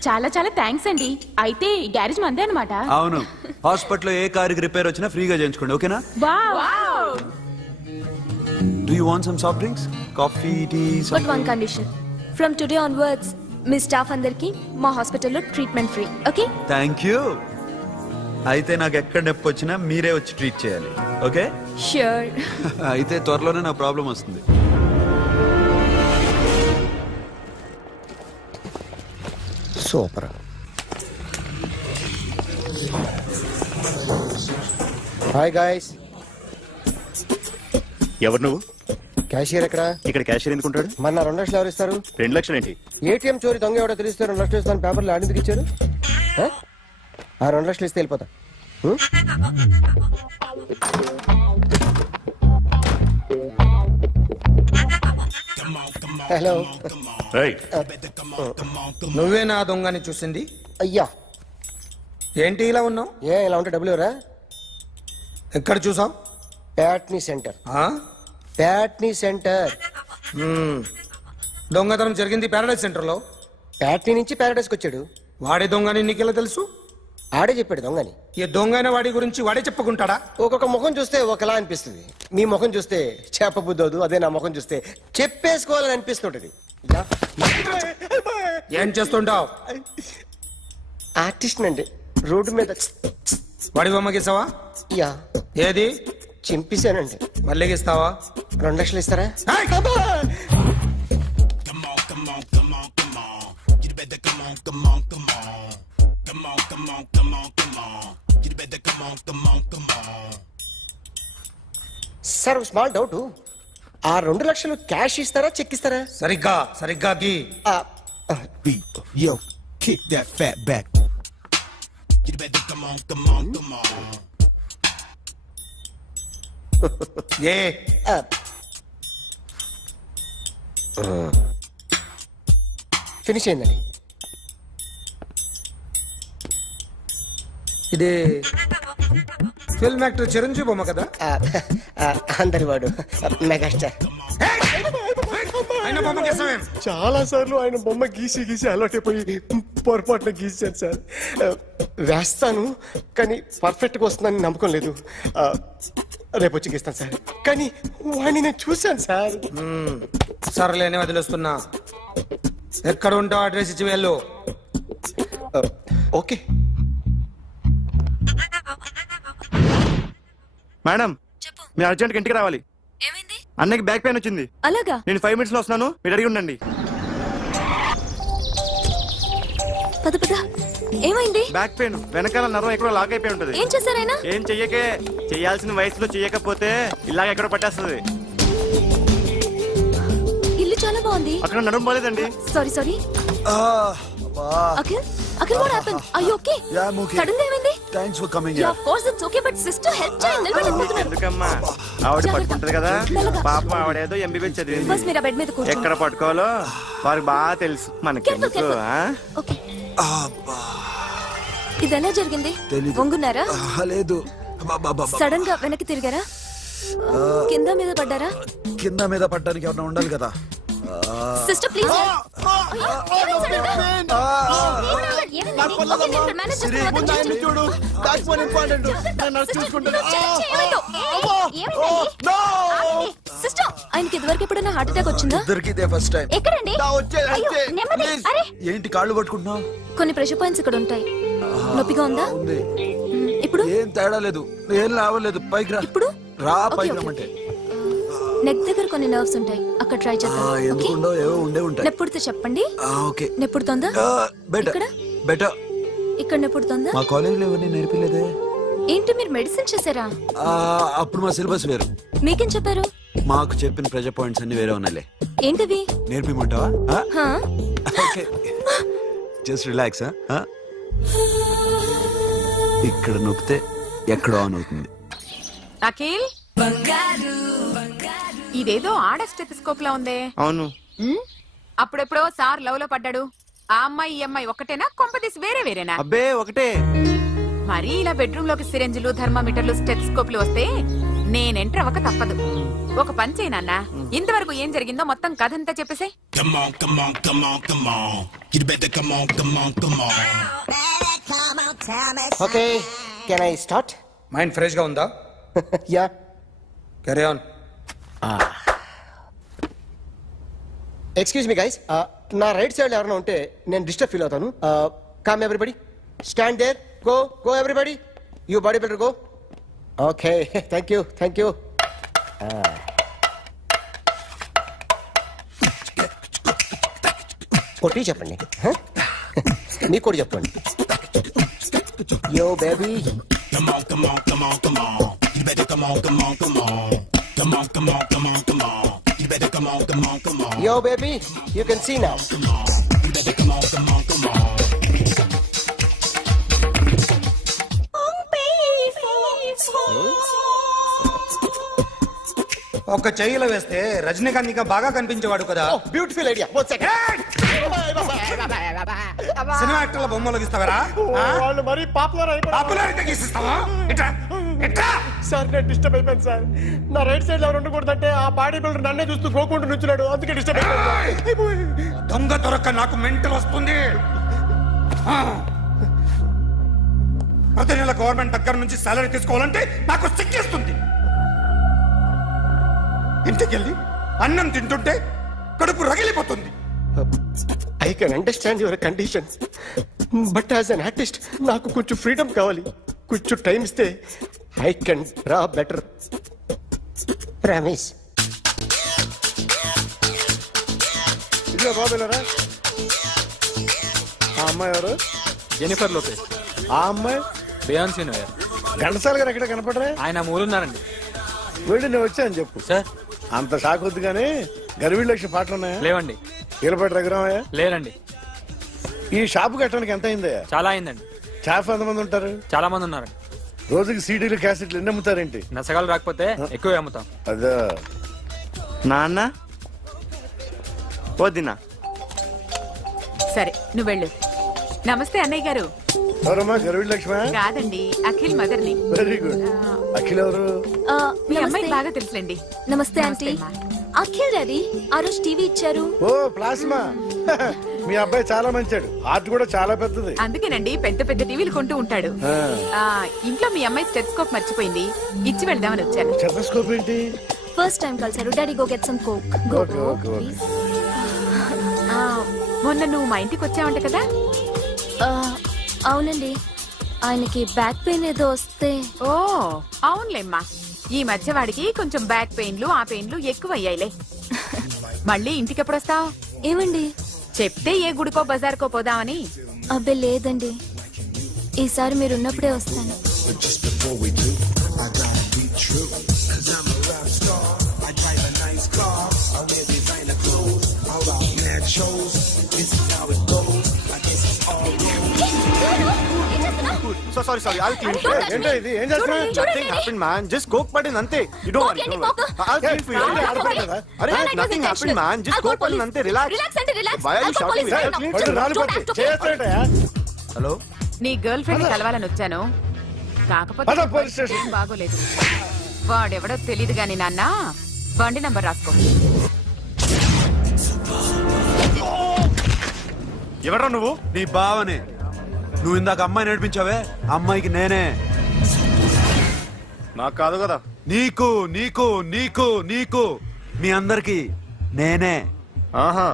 చాలా చాలా థ్యాంక్స్ అండి. అయితే ఈ గ్యారేజ్ మందే అనమాట. అవును, హాస్పిటల్లో ఏ కారుకి రిపేర్ వచ్చినా ఫ్రీగా చేయించుకోండి. ఓకేనా? Do you want some soft drinks? Coffee, tea? But one condition, from today onwards మీ స్టాఫ్ అందరికి మా హాస్పిటల్లో treatment free. Okay? Thank you. అయితే నాకు ఎక్కడ నొప్పి వచ్చినా మీరే వచ్చి ట్రీట్ చేయాలి. ఓకే? ష్యూర్. అయితే త్వరలోనే నా ప్రాబ్లం వస్తుంది. సూపర్. Hi guys. ఎవరు నువ్వు? క్యాషియర్ ఎక్కడ? ఇక్కడ క్యాషియర్ ఎందుకుంటాడు? మన 2 లక్షలు ఎవరు ఇస్తారు? 2 లక్షలు ఏంటి? ఏటీఎం చోరీ దొంగ ఎవడో తెలిస్తే 2 లక్షలు ఇస్తాను పేపర్లు ఆడిందుకు ఇచ్చారు. ఆ 2 లక్షలు ఇస్తే వెళ్ళిపోతా. హలో. నువ్వే నా దొంగని చూసింది? అయ్యా ఏంటి ఇలా ఉన్నావు? ఏ ఇలా ఉంటే డబ్బులు ఎవరా? ఎక్కడ చూసావు? ప్యాట్నీ సెంటర్. ప్యాట్నీ సెంటర్. దొంగతనం జరిగింది ప్యారడైజ్ సెంటర్ లో. ప్యాట్నీ నుంచి ప్యారడైస్కి వచ్చాడు. వాడే దొంగని నీకెలా తెలుసు? ఆడే చెప్పాడు దొంగని. ఈ దొంగైన వాడి గురించి వాడే చెప్పుకుంటాడా? ఒక్కొక్క ముఖం చూస్తే ఒకలా అనిపిస్తుంది. మీ ముఖం చూస్తే చెప్పబుద్దోదు, అదే నా ముఖం చూస్తే చెప్పేసుకోవాలని అనిపిస్తుంటది. ఏం చేస్తుంటావు? ఆర్టిస్ట్ అండి. రోడ్డు మీద వాడి బొమ్మ గీసావా? యా. ఏది? చింపేశానండి. మళ్ళీ గీస్తావా? 2 లక్షలు ఇస్తారా? సార్ స్మాల్ డౌట్, ఆ 2 లక్షలు క్యాష్ ఇస్తారా చెక్ ఇస్తారా? సరిగ్గా సరిగ్గా గీ. Yo, kick that fat back. You better come on, come on, come on. A finish అయిందండి. ఇది ఫిల్మ్ యాక్టర్ చిరంజీవి బొమ్మ కదా? అందరి వాడు మెగాస్టార్. చాలా సార్లు ఆయన బొమ్మ గీసి గీసి అలవాటైపోయి పొరపాటున గీసాను సార్. వేస్తాను కానీ పర్ఫెక్ట్ గా వస్తుందని నమ్మకం లేదు. రేపు వచ్చి గీస్తాను సార్. కానీ వాడిని నేను చూశాను సార్. సర్లేని వదిలేస్తున్నా. ఎక్కడ ఉంటావు అడ్రస్ ఇచ్చి వెళ్ళు. ఓకే. మేడం మీరు అర్జెంట్ ఇంటికి రావాలి. ఏమైంది? అన్నకి బ్యాక్ పెయిన్ వచ్చింది. అలాగా? నేను 5 minutes లో వస్తున్నాను, మీరు అడిగి ఉండండి. పద పద. ఏమైంది? బ్యాక్ పెయిన్ వెనకాల నరం ఎక్కడో లాక్ అయిపోయి ఉంటది. ఏం చేశారైనా? ఏం చెయ్యకే, చెయ్యాల్సిన వయసులో చెయ్యకపోతే ఇలాగ ఎక్కడో పట్టేస్తుంది. ఇల్లు చాలా బాగుంది. అక్కడ నడుము పోలేదండి. Sorry sorry. Akhil Akhil what happened? Are you okay? Yeah, I'm okay. Sudden గా ఏమైంది? Thanks for coming yeah of course it's okay but sister help చేయండి. నిలబడలేకపోతున్నారు. ఎందుకమ్మా ఆవిడ జాగ్రత్త. పట్టుకుంటది కదా. మెల్లగా. పాపం ఆవిడేదో ఎంబీబీఎస్ చదివింది. బస్ మీరు ఆ బెడ్ మీద కూర్చోండి. ఎక్కడ పట్టుకోవాలో వారికి బాగా తెలుసు. మనకి Careful, careful. ఓకే. ఇది ఎలా జరిగింది? తెలీదు. వంగున్నారా? లేదు. సడన్ గా వెనక్కి తిరిగారా? కింద మీద పడ్డారా? కింద మీద పడ్డానికి ఏమన్నా ఉండాలి కదా. Sister please. చూడు బ్యాక్ ఫోన్ ఇంపార్టెంట్. నేను చూసుకుంటాను. సిస్టర్ ఆయనకి ఇదివరకు ఎప్పుడైనా హార్ట్ అటాక్ వచ్చిందా? ఇదే ఫస్ట్ టైం. ఎక్కడండి? అయ్యో, నెమ్మది. అరే ఏంటి కాళ్ళు పట్టుకుంటున్నావు? కొన్ని ప్రెషర్ పాయింట్స్ ఇక్కడ ఉంటాయి. నొప్పిగా ఉందా? ఉంది. ఇప్పుడు ఏం తేడా లేదు, ఏం లావలేదు. పైకి రా. ఇప్పుడు రా ఓకే, పైకి ఓకే. రమ్మంటే. నెక్ దగ్గర కొన్ని నర్వ్స్ ఉంటాయి, అక్కడ ట్రై చేద్దాం. ఓకే? ఎందుకుండో ఏవో ఉండే ఉంటాయి. నెప్పుడుతో చెప్పండి. ఓకే. నెప్పుడుతోందా? బెటర్ ఇక్కడ? బెటర్. ఇక్కడ నెప్పుడుతోందా? మా కాలేజీలో ఎవరిని నేర్పిలేదే. ఏంటి మీరు మెడిసిన్ చేశారా? అప్పుడు మా సిలబస్ వేరు. మీకేం చెప్పారు? మాకు చెప్పిన ప్రెజర్ పాయింట్స్ అన్ని వేరే ఉన్నాయిలే. ఏంటివి? నేర్పిమంటావా? హా? Okay, just relax. ఇక్కడ నొక్కితే ఎక్కడో ఆన్ అవుతుంది. అఖిల్ ఇదేదో ఆడ స్టెథోస్కోప్ లా ఉందే. అవును. అప్పుడెప్పుడో సార్ లవ్ లో పడ్డాడు. ఆ అమ్మాయి ఈ అమ్మాయి ఒకటేనా? కొంపదీసి వేరే వేరేనా? అబ్బే ఒకటే. మరి ఇలా బెడ్రూమ్ లోకి సిరెంజులు, థర్మామీటర్లు, స్టెథోస్కోప్లు వస్తే నేను ఎంటర్ అవ్వక తప్పదు. ఒక పని చేయి నాన్న, ఇంతవరకు ఏం జరిగిందో మొత్తం కథ అంతా చెప్పేసే. Okay, can I start? Mind fresh గా ఉందా? Yeah. Carry on. Excuse me guys, నా రైట్ సైడ్ ఎవరైనా ఉంటే నేను డిస్టర్బ్ ఫీల్ అవుతాను. Come everybody, stand there, go go everybody, you body builder go. Okay, thank you thank you. కొట్టి చెప్పండి. మీకు కూడా చెప్పండి. Yo baby. Yo, baby, you can see now. ఒక చెయ్యిలో వేస్తే రజనీకాంత్ ఇంకా బాగా కనిపించేవాడు కదా. Oh, beautiful idea. One second. సినిమా యాక్టర్ల బొమ్మలు గీస్తావరా? వాళ్ళు మరీ పాపులర్ అయిపోయారు. పాపులారిటీ గీసిస్తావా? ఇట్రా ఇట్రా. సార్ నేను డిస్టర్బ్ అయిపోయాను సార్. నా రైట్ సైడ్ ఎవరు ఉండకూడదంటే ఆ బాడీ బిల్డర్ నన్నే చూస్తూ గోకుంటూ నుంచున్నాడు, అందుకే డిస్టర్బ్ అయిపోయాను. దొంగ దొరక్క నాకు మెంటల్ వస్తుంది. ప్రతి నెల గవర్నమెంట్ దగ్గర నుంచి సాలరీ తీసుకోవాలంటే నాకు సిగ్గేస్తుంది. ఇంటికెళ్ళి అన్నం తింటుంటే కడుపు రగిలిపోతుంది. I can understand your conditions, but as an artist నాకు కొంచెం ఫ్రీడమ్ కావాలి. కొంచెం టైం ఇస్తే I can draw better. Ramesh, ఇదిగో బాబులరా. ఆ అమ్మాయి ఎవరు? Jennifer Lopez. ఆ అమ్మాయి బియాన్సీ నోయర్. ఘంటసాల గారు ఎక్కడ కనపడరా? ఆయన మూలున్నారండి. వెళ్ళి నేను వచ్చాను చెప్పు. సార్ అంత షాక్ వద్దు కానీ గర్వీ లక్ష్మి పాటలు ఉన్నాయా? లేవండి. ఈలపాటి రఘురామయ్య లేరండి. ఈ షాపు కట్టడానికి ఎంత అయిందా? చాలా అయిందండి. షాప్ ఎంతమంది ఉంటారు? చాలా మంది ఉన్నారండి. రోజుకి సీడీలు క్యాసెట్లు ఎన్ని అమ్ముతారేంటి? నసగాలు రాకపోతే ఎక్కువ అమ్ముతాం. అదే నాన్న వద్దినా. సరే నువ్వు వెళ్ళు. నమస్తే అన్నయ్య గారు. ఎవరమ్మా గర్వీ లక్ష్మ? కాదండి, అఖిల్ మదర్ని. Very good. అఖిల్ ఎవరు? మీ అమ్మాయి బాగా తెలుసులేండి. నమస్తే ఆంటీ. అఖిల్ డాడీ ఆ రోజు టీవీ ఇచ్చారు. ఓ ప్లాస్మా. మీ అబ్బాయి చాలా మంచాడు, హార్ట్ కూడా చాలా పెద్దది. అందుకేనండి పెద్ద పెద్ద టీవీలు కొంటూ ఉంటాడు. ఇంట్లో మీ అమ్మాయి స్టెథోస్కోప్ మర్చిపోయింది, ఇచ్చి వెళ్దామని వచ్చాను. స్టెథోస్కోప్ ఏంటి? ఫస్ట్ టైం కలిసారు. Daddy go get some coke. Okay okay okay. మొన్న నువ్వు మా ఇంటికి వచ్చావంట కదా? అవునండి, ఆయనకి బ్యాక్ పెయిన్ ఏదో వస్తే. ఓ అవునులేమ్మా, ఈ మధ్య వాడికి కొంచెం బ్యాక్ పెయిన్లు ఆ పెయిన్లు ఎక్కువ అయ్యాయిలే. మళ్ళీ ఇంటికి ఎప్పుడు వస్తావు? ఏమండి చెప్తే ఏ గుడికో బజార్కో పోదామని. అబ్బే లేదండి, ఈసారి మీరు ఉన్నప్పుడే వస్తాను. Sorry I'll clean for you. ఏంటో ఇది? ఏం చేస్తున్నా? Nothing happened, man. Just coke పడింది అంతే. You don't worry. I'll clean for you. అరే nothing happened, man. Just coke పడింది అంతే. Relax. Why are you shouting? I'll clean for you. Hello, నీ గర్ల్ ఫ్రెండ్ కలవాలని వచ్చాను, కాకపోతే పద, పోలీస్ స్టేషన్. ఏం బాగోలేదు. వాడెవడో తెలీదు గాని నాన్న, బండి నంబర్ రాసుకో. ఎవరా నువ్వు? నీ బావనే. నువ్వు ఇందాక అమ్మాయి నడిపించావే, అమ్మాయికి నేనే. నాకు కాదు కదా. నీకు నీకు నీకు నీకు మీ అందరికి నేనే. ఆహా.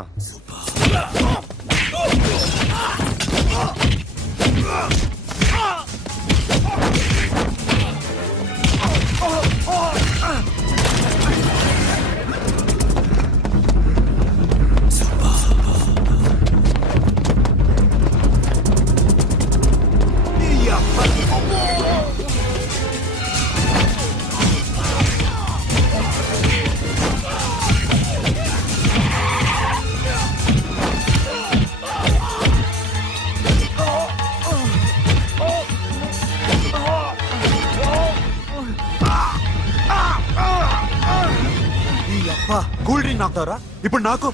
కూల్ డ్రింక్ నాకుతావరా ఇప్పుడు? నాకు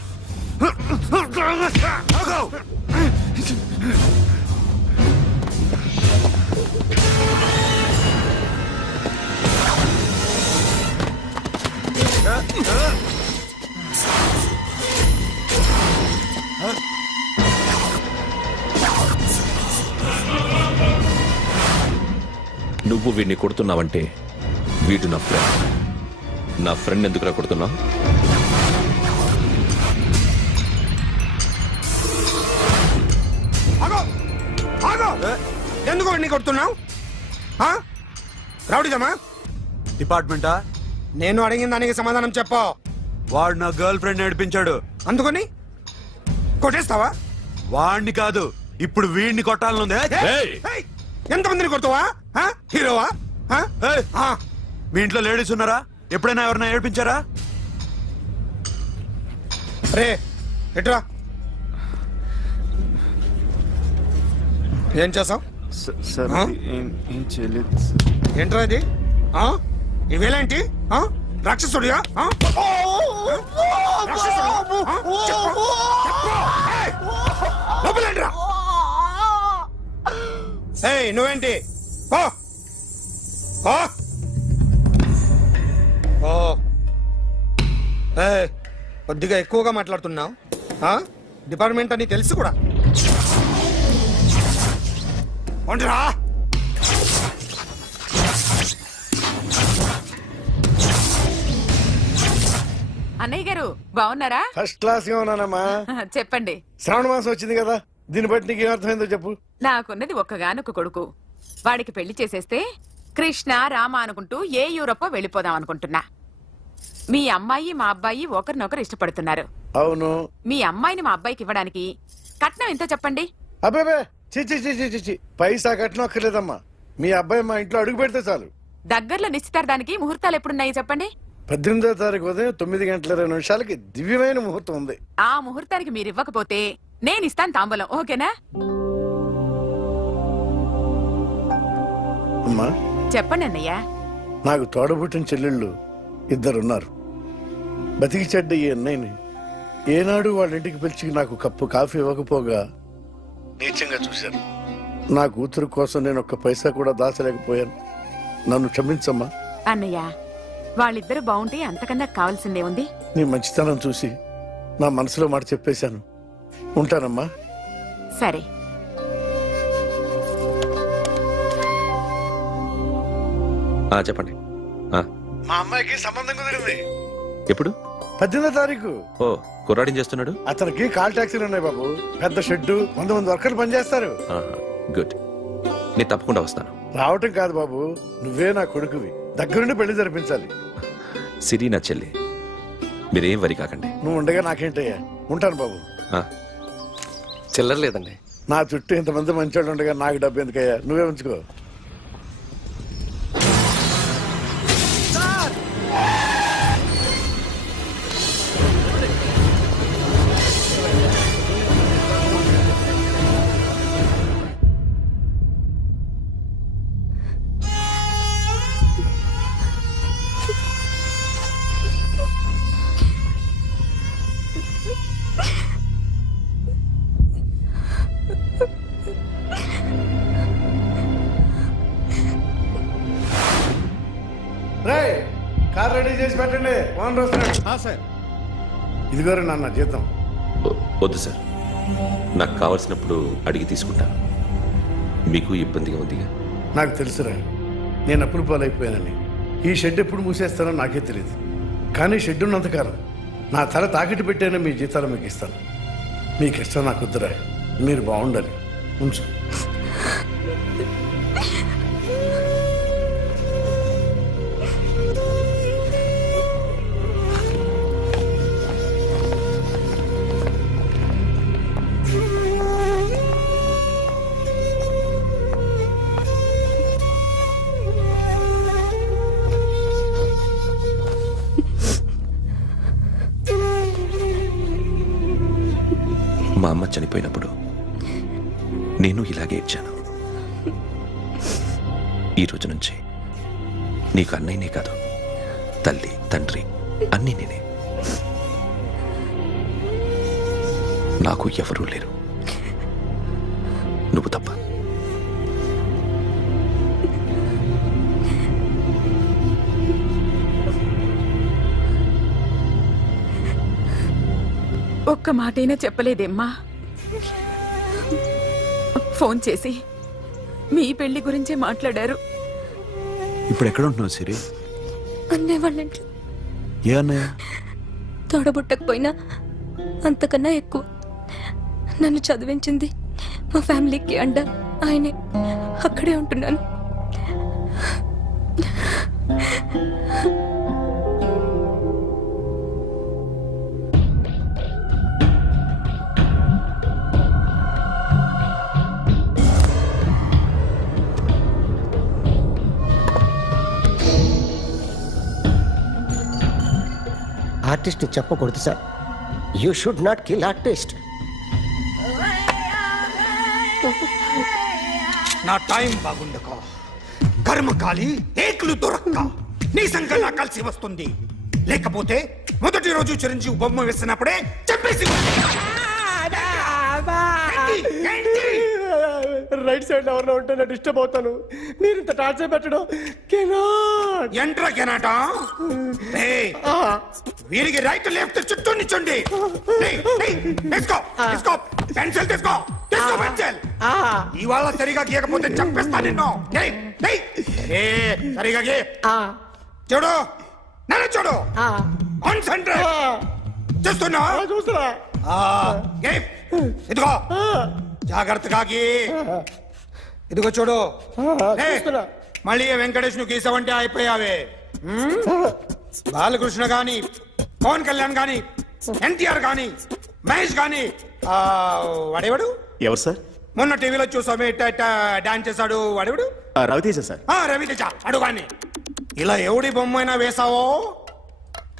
నువ్వు వీడిని కొడుతున్నావంటే వీడు నా ఫ్రెండ్. నా ఫ్రెండ్ ఎందుకురా కొడుతున్నావు? ఎందుకు వాడిని కొడుతున్నావు? రౌడీజమా? డిపార్ట్మెంటా? నేను అడిగిన దానికి సమాధానం చెప్పు. వాడు నా గర్ల్ ఫ్రెండ్ నడిపించాడు, అందుకని కొట్టేస్తావా? వాడిని కాదు, ఇప్పుడు వీడిని కొట్టాలనుంది. ఎంతమందిని కొడతావా? హీరోవా? ఏయ్, మీ ఇంట్లో లేడీస్ ఉన్నారా? ఎప్పుడైనా ఎవరైనా ఏడిపించారా? రే ఎట్రా, ఏం చేసావు? సార్ ఏం చేయలేదు. ఏంట్రా ఇది? ఇవేలాంటి రాక్షసుడియా? లోపలేంట్రా? ఏయ్ నువ్వేంటి? పో పో. కొద్దిగా ఎక్కువగా మాట్లాడుతున్నావు. డిపార్ట్మెంట్ అని తెలుసు కూడా. ఒంటరా అన్నయ్య గారు బాగున్నారా? ఫస్ట్ క్లాస్ గా ఉన్నానమ్మా. చెప్పండి. శ్రావణ మాసం వచ్చింది కదా, దీన్ని బట్టి నీకు ఏమర్థమైందో చెప్పు. నాకున్నది ఒక్కగానొక్క కొడుకు, వాడికి పెళ్లి చేసేస్తే కృష్ణ రామ అనుకుంటూ ఏ యూరోపో వెళ్ళిపోదాం అనుకుంటున్నా. మీ అమ్మాయి మా అబ్బాయి ఒకరినొకరు ఇష్టపడుతున్నారు. అవును. మీ అమ్మాయిని మా అబ్బాయికి ఇవ్వడానికి కట్నం ఎంతో చెప్పండి. అబ్బే చిచి చిచి చిచి, పైసా కట్నం అక్కర్లేదమ్మా. మీ అబ్బాయి మా ఇంట్లో అడుగు పెడితే చాలు. దగ్గరలో నిశ్చితార్థానికి ముహూర్తాలు ఎప్పుడున్నాయి చెప్పండి. 18వ తారీఖు ఉదయం 9:20 దివ్యమైన ముహూర్తం ఉంది. ఆ ముహూర్తానికి మీరు ఇవ్వకపోతే నేను ఇస్తాను తాంబూలం, ఓకేనా? అమ్మా చెప్పండి అన్నయ్య. నాకు తోడబుట్టిన చెల్లెళ్ళు ఇద్దరున్నారు. బతికి చెడ్డ ఈ అన్నయ్యని ఏనాడు వాళ్ళ ఇంటికి పిలిచి నాకు కప్పు కాఫీ ఇవ్వకపోగా నీచంగా చూశారు. నా కూతురు కోసం నేను ఒక్క పైసా కూడా దాచలేకపోయాను. నన్ను క్షమించమ్మా. అన్నయ్య వాళ్ళిద్దరు బాగుంటే అంతకన్నా కావాల్సిందే ఉంది. నీ మంచితనం చూసి నా మనసులో మాట చెప్పేశాను. ఉంటానమ్మా. సరే. చెప్పండి. మా అమ్మాయికి సంబంధం కుదిరింది. ఎప్పుడు? 18వ తారీఖు. ఓ, కుర్రాడేం చేస్తున్నాడు? అతనికి కాల్ టాక్సీలు ఉన్నాయి బాబు. పెద్ద షెడ్డు, 100 మంది వర్కర్లు పనిచేస్తారు. గుడ్. నేను తప్పకుండా వస్తాను. రావటం కాదు బాబు, నువ్వే నా కొడుకువి. దగ్గరుండి పెళ్లి జరిపించాలి. సిరి నా చెల్లి, మీరేం వరి కాకండి. నువ్వు ఉండగా నాకేంటయ్యా. ఉంటాను బాబు. చిల్లర లేదండి. నా చుట్టూ ఇంతమంది మంచోళ్ళు ఉండగా నాకు డబ్బు ఎందుకయ్యా? నువ్వే ఉంచుకో. కార్ రెడీ చేసి పెట్టండి. ఓనర్ వస్తున్నాడు. సార్, ఇదిగోరు నాన్న జీతం. వద్దు సార్, నాకు కావాల్సినప్పుడు అడిగి తీసుకుంటాను. మీకు ఇబ్బందిగా ఉందిగా? నాకు తెలుసురా, నేను అప్పులు పాలైపోయానని. ఈ షెడ్ ఎప్పుడు మూసేస్తానో నాకే తెలియదు. కానీ షెడ్ ఉన్నంతకాలం నా తల తాకిట్టు పెట్టైనా మీ జీతాలు మీకు ఇస్తాను. మీకు ఇష్టం నాకు వద్దురా. మీరు బాగుండాలి. ఉంచు. మా అమ్మ చనిపోయినప్పుడు నేను ఇలాగే ఇచ్చాను. ఈ రోజు నుంచి నీకు అన్నయ్యనే కాదు, తల్లి తండ్రి అన్నీ నేనే. నాకు ఎవరూ లేరు, నువ్వు తప్ప. ఒక్క మాటైనా చెప్పలేదేమ్మా? ఫోన్ చేసి మీ పెళ్లి గురించే మాట్లాడారు. ఇప్పుడు ఎక్కడ ఉంటున్నావు సిరి? అన్నయ్య వాళ్ళ ఇంట్లో. ఏ అన్నయ్య? తోడబుట్టకపోయినా అంతకన్నా ఎక్కువ నన్ను చదివించింది మా ఫ్యామిలీకి అండ ఆయనే. అక్కడే ఉంటున్నాను. ఆర్టిస్ట్ చెప్పకూడదు sir. You should not kill artist. నా టైం బాగుండకో, కర్మకాలి ఏకులు దొరక్క నీ సంకల్లా కలిసి వస్తుంది. లేకపోతే మొదటి రోజు చిరంజీవి బొమ్మ వేసినప్పుడే చెప్పేసి రైట్ సైడ్ ఎవరిలో ఉంటే నేను డిస్టర్బ్ అవుతాను. మీరు ఇంత టార్చర్ పెట్టడం ఎంట్రా కెనాట. వీరికి రైట్ లెఫ్ట్ చుట్టూ నిచ్చండి. పెన్సిల్ తీసుకో, తీసుకో పెన్సిల్. ఇవాళ సరిగా గీయకపోతే చంపేస్తా నిన్ను. సరిగా గీ. చూడు, నన్ను చూడు. కాన్సంట్రేట్ చూస్తున్నా. చూస్తున్నా. ఇదిగో జాగ్రత్తగా గీ. ఇదిగో చూడు. మళ్ళీ వెంకటేష్ ను గీసావంటే అయిపోయావే. బాలకృష్ణ గాని, పవన్ కళ్యాణ్ గాని, ఎన్టీఆర్ గాని, మహేష్ గాని, వాడేవాడు ఎవరు సార్? మొన్న టీవీలో చూసామే డాన్స్ చేశాడు వాడేవాడు? రవితేజ సార్. రవితేజ అడుగాని. ఇలా ఎవడి బొమ్మ అయినా వేసావో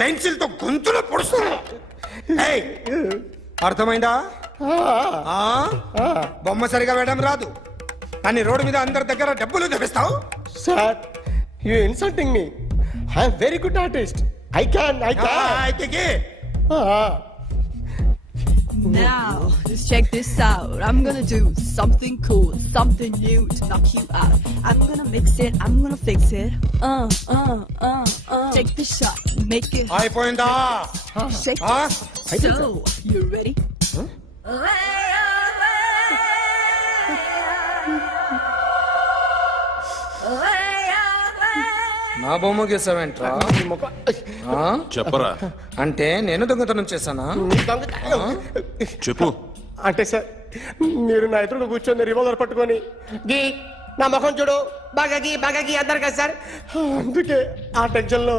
పెన్సిల్ తో గొంతులో పొడుస్తావు. అర్థమైందా? బొమ్మ సరిగా వేయడం రాదు, కానీ రోడ్డు మీద అందరి దగ్గర డబ్బులు తెప్పిస్తావు. Sir, you insulting me. I am very good artist. I can. Now, just check this out. I'm gonna do something cool, something new to knock you out. I'm gonna mix it, I'm gonna fix it. Take the shot, make it. అయిపోయిందా Shake it. So, you ready? నా బొమ్మ గీసావేంట్రా చెప్పరా అంటే నేను దొంగతనం చేశానా చెప్పు అంటే సార్ మీరు నా ఎదురుగా కూర్చొని రివాల్వర్ పట్టుకొని గీ నా ముఖం చూడు బాగా గీ అన్నారు కదా సార్, అందుకే ఆ టెన్షన్ లో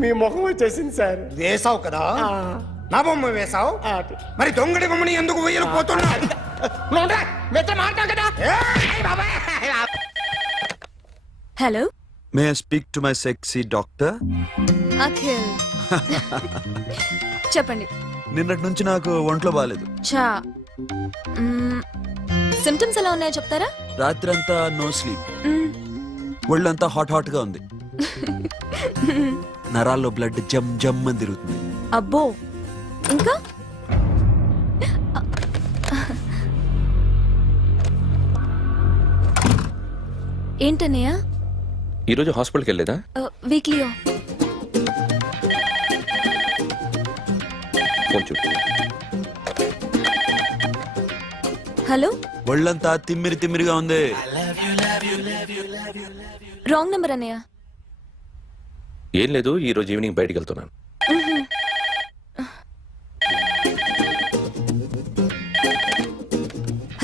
మీ ముఖం వచ్చేసింది సార్. వేసావు కదా నా బొమ్మ వేసావు మరి దొంగడి బొమ్మని ఎందుకు వేయలు పోతున్నా hello may I speak to my sexy doctor? Akhil. చెప్పండి. నిన్నటి నుంచి నాకు ఒంట్లో బాగాలేదు. చా సిమ్టమ్స్ ఎలా ఉన్నాయో చెప్తారా? రాత్రంతా నో స్లీప్, ఒళ్ళంతా హాట్ గా ఉంది, నరాల్లో బ్లడ్ జమ్ జమ్ అని తిరుగుతుంది. అబ్బో, ఇంకా ఏంటన్నయ్య? ఈరోజు హాస్పిటల్కి వెళ్ళేదా? వీక్లీ ఫోన్ చూడు. హలో, ఒళ్ళంతా తిమ్మిరిగా ఉంది. రాంగ్ నెంబర్ అన్నయ్య. ఏం లేదు, ఈ రోజు ఈవినింగ్ బయటికి వెళ్తున్నాను.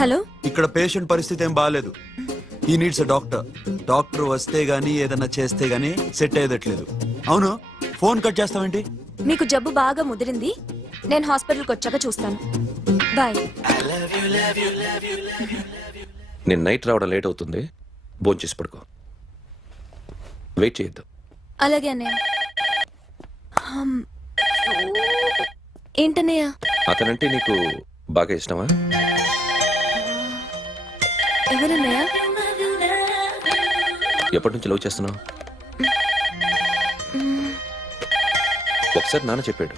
హలో, ఇక్కడ పేషెంట్ పరిస్థితి ఏం బాగాలేదు. ఈ నీడ్స్ డాక్టర్. డాక్టర్ వస్తే గానీ ఏదన్నా చేస్తే గానీ సెట్ అయ్యేదట్లేదు. అవును, ఫోన్ కట్ చేస్తావేంటి? మీకు జబ్బు బాగా ముదిరింది, నేను హాస్పిటల్కి వచ్చాక చూస్తాను. బాయ్. నేను నైట్ రావడం లేట్ అవుతుంది, భోంచేసి పడుకో. వెయిట్ చేయొద్దు. అలాగే అన్నయ్య. ఏంటన్నయ్య? అతనంటే నీకు బాగా ఇష్టమా? ఎవరన్నయ్య? ఎప్పటి నుంచి లవ్ చేస్తున్నావు? ఒకసారి నాన్న చెప్పాడు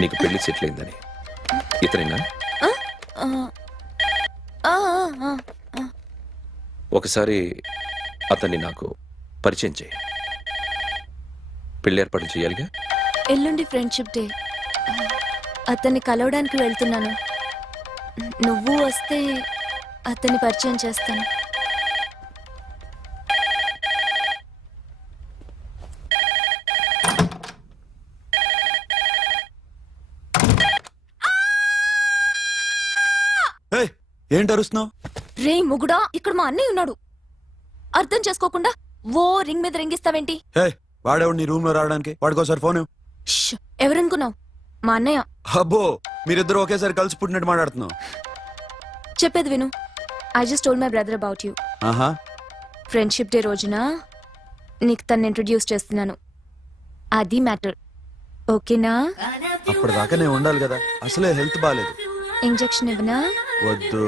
నీకు పెళ్లి సెటిల్ అయిందని. ఇతనేనా? ఒకసారి అతన్ని నాకు పరిచయం చేయి. పెళ్లి ఏర్పాటు చేయాలిగా. ఎల్లుండి ఫ్రెండ్షిప్ డే, అతన్ని కలవడానికి వెళ్తున్నాను. నువ్వు వస్తే అతన్ని పరిచయం చేస్తాను. ఏంటి అరుస్తున్నావు? రే ముగుడా, ఇక్కడ మా అన్నయ్య ఉన్నాడు. అర్థం చేసుకోకుండా ఓ రింగ్ మీద రింగిస్తావేంటి? వాడేవాడు నీ రూమ్ లో రావడానికి? వాడికోసారి ఫోన్. ఎవరనుకున్నావు? మా అన్నయ్య. అబ్బో, మీరిద్దరు ఒకేసారి కలిసి పుట్టినట్టు మాట్లాడుతున్నావు. చెప్పేది విను. I just told my brother about you. ఆహా, ఫ్రెండ్షిప్ డే రోజున నీకు తను ఇంట్రొడ్యూస్ చేస్తున్నాను. అది మ్యాటర్. ఓకేనా? అప్పటిదాకా నేను ఉండాలి కదా, అసలే హెల్త్ బాగాలేదు. ఇంజెక్షన్ ఇవ్వనా? వద్దు.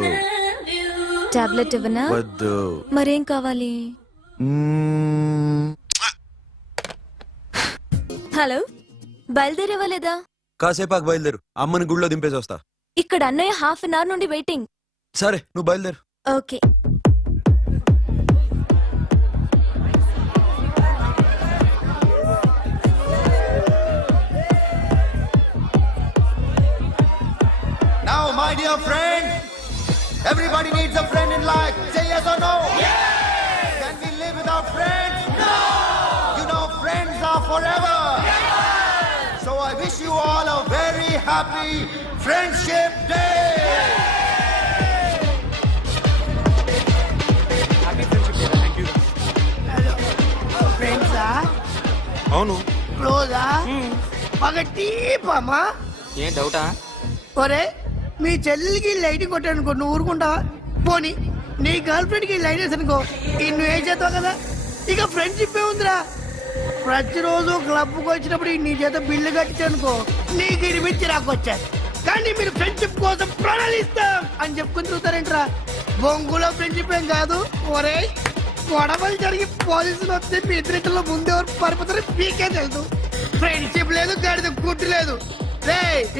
టాబ్లెట్ ఇవ్వనా? వద్దు. మరేం కావాలి? హలో, బయలుదేరేవా లేదా? కాసేపాకు బయలుదేరు, అమ్మని గుళ్ళో దింపేసి వస్తా. ఇక్కడ అన్నయ్య హాఫ్ అన్ అవర్ నుండి వెయిటింగ్. సరే, నువ్వు బయలుదేరు. Okay. Now, my dear friends, everybody needs a friend in life. Say yes or no? Yes! Can we live without friends? No! You know, friends are forever. Yes! So I wish you all a very happy Friendship Day! ఫ్రెండ్సా? అవును. క్లోజా? బాగా డీపమ్మా? ఏం డౌటా? ఒరే, మీ చెల్లెలికి light కొట్టానుకో, నువ్వు ఊరుకుంటావా? పోనీ నీ గర్ల్ ఫ్రెండ్ కి లైట్ వేసానుకో, నువ్వు ఏం చేస్తావు కదా? ఇక ఫ్రెండ్షిప్ ఏ ఉందిరా. ప్రతిరోజు క్లబ్కి వచ్చినప్పుడు నీ చేత బిల్లు కట్టించనుకో, నీకు ఇరిమిచ్చి రాకొచ్చాను. కానీ మీరు ఫ్రెండ్షిప్ కోసం ప్రణాళిస్తాం అని చెప్పుకుని తిరుగుతారేంట్రా? బొంగులో ఫ్రెండ్షిప్ ఏం కాదు. ఒరే, గొడవలు జరిగి పోలీసులు వస్తే మీ ఇద్దరిలో ముందెవరు పరిపోతారో మీకే తెలుసు. ఫ్రెండ్షిప్ లేదు, గాడిద గుడ్డు లేదు.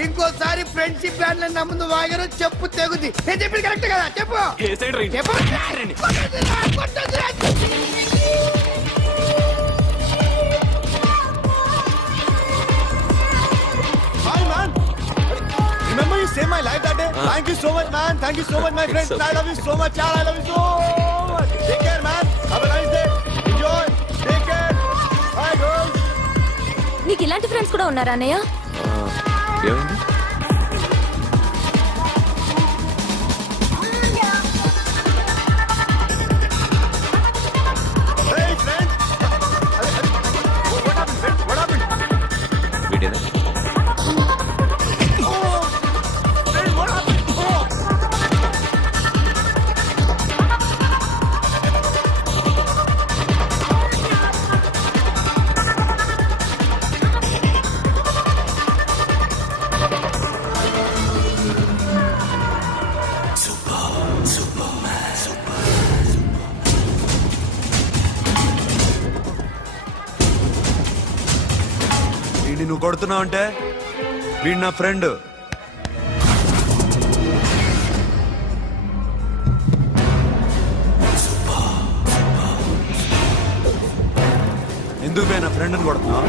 ఇంకోసారి ఫ్రెండ్షిప్ బ్యాండ్ నా ముందు వాగారు చెప్పు తెగుద్ది. నేను చెప్పింది కరెక్ట్ కదా? చెప్పు చెప్పు. కొట్టొద్దురా. Hi, man. Remember you saved my life that day? Thank you so much, man. Thank you so much, my friend. I love you so much, yaar. I love you so much. Take care, man. Have a nice day. Enjoy. Take care. Bye, girls. నీకు ఇలాంటి friends కూడా ఉన్నారా అన్నయ్య? ఏమైంది? Hey, friend. What happened, friend? What happened? వీడేనా? Oh, friend, what happened? Oh. వీడిని నువ్వు కొడుతున్నావు అంటే వీడు నా ఫ్రెండ్. ఎందుకు పోయి నా ఫ్రెండ్ని కొడుతున్నావు?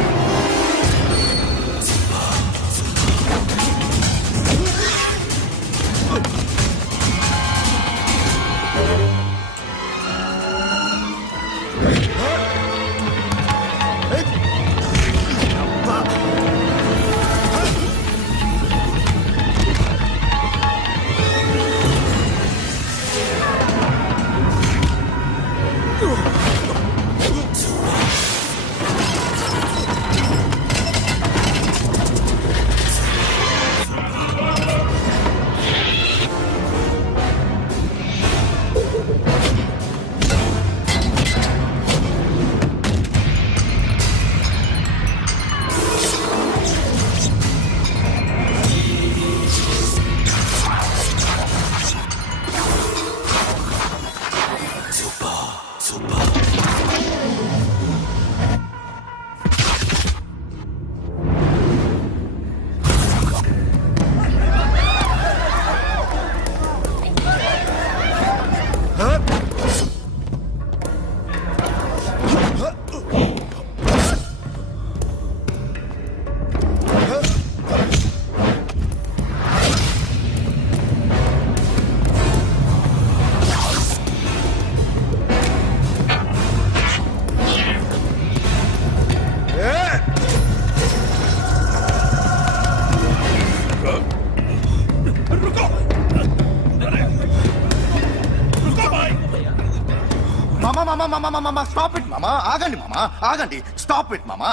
మామా స్టాప్ ఇట్ మామా. ఆగండి మామా, ఆగండి. స్టాప్ ఇట్ మామా.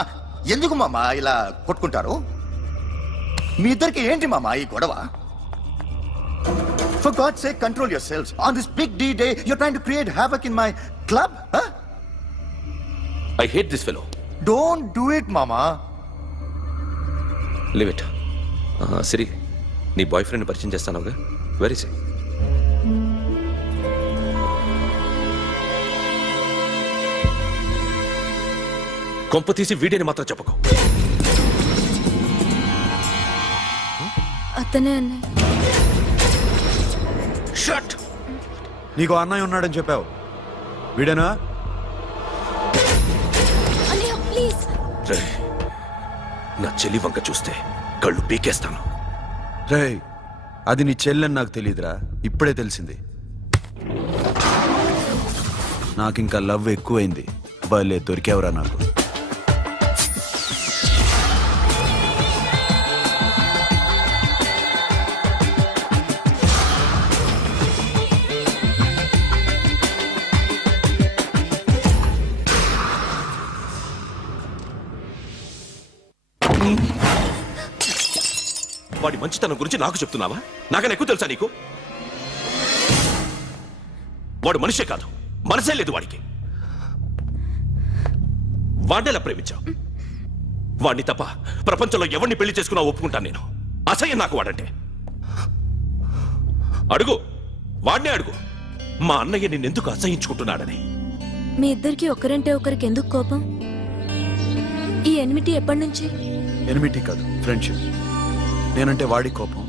ఎందుకు మామా ఇలా కొట్టుకుంటారు? మీ ఇద్దరికి ఏంటి మామా ఈ గొడవ? For God's sake, control yourselves. On this big D day, you're trying to create havoc in my club? Huh? I hate this fellow. Don't do it, mama. Leave it. సిరి, నీ బాయ్ ఫ్రెండ్ పరిచయం చేస్తానుగా. Very సే. కొంప తీసి వీడిని మాత్రం చెప్పకు. అతనే అన్నయ్య. Shut. నీకు అన్నయ్య ఉన్నాడని చెప్పావు, వీడేనా? అన్నయ్య ప్లీజ్. రే, నా చెల్లి వంక చూస్తే కళ్ళు పీకేస్తాను. రే, అది నీ చెల్లెని నాకు తెలియదురా, ఇప్పుడే తెలిసింది. నాకింకా లవ్ ఎక్కువైంది. భలే దొరికావురా నాకు. వాడి మంచితనం గురించి నాకు చెప్తున్నావా? నాకన్నా ఎక్కువ తెలుసా నీకు? వాడు మనిషే కాదు, మనసే లేదు వాడికి. వాడినేలా ప్రేమించావు? వాడిని తప్ప ప్రపంచంలో ఎవరిని పెళ్లి చేసుకున్నా ఒప్పుకుంటాను నేను. అసహ్యం నాకు వాడంటే. అడుగు, వాడినే అడుగు, మా అన్నయ్య నిన్నెందుకు అసహించుకుంటున్నాడని. మీ ఇద్దరికి ఒకరంటే ఒకరికి ఎందుకు కోపం? ఈ ఎనిమిటీ ఎప్పటి నుంచి? ఎనిమిటీ కాదు, ఫ్రెండ్షిప్. నేనంటే వాడి కోపం,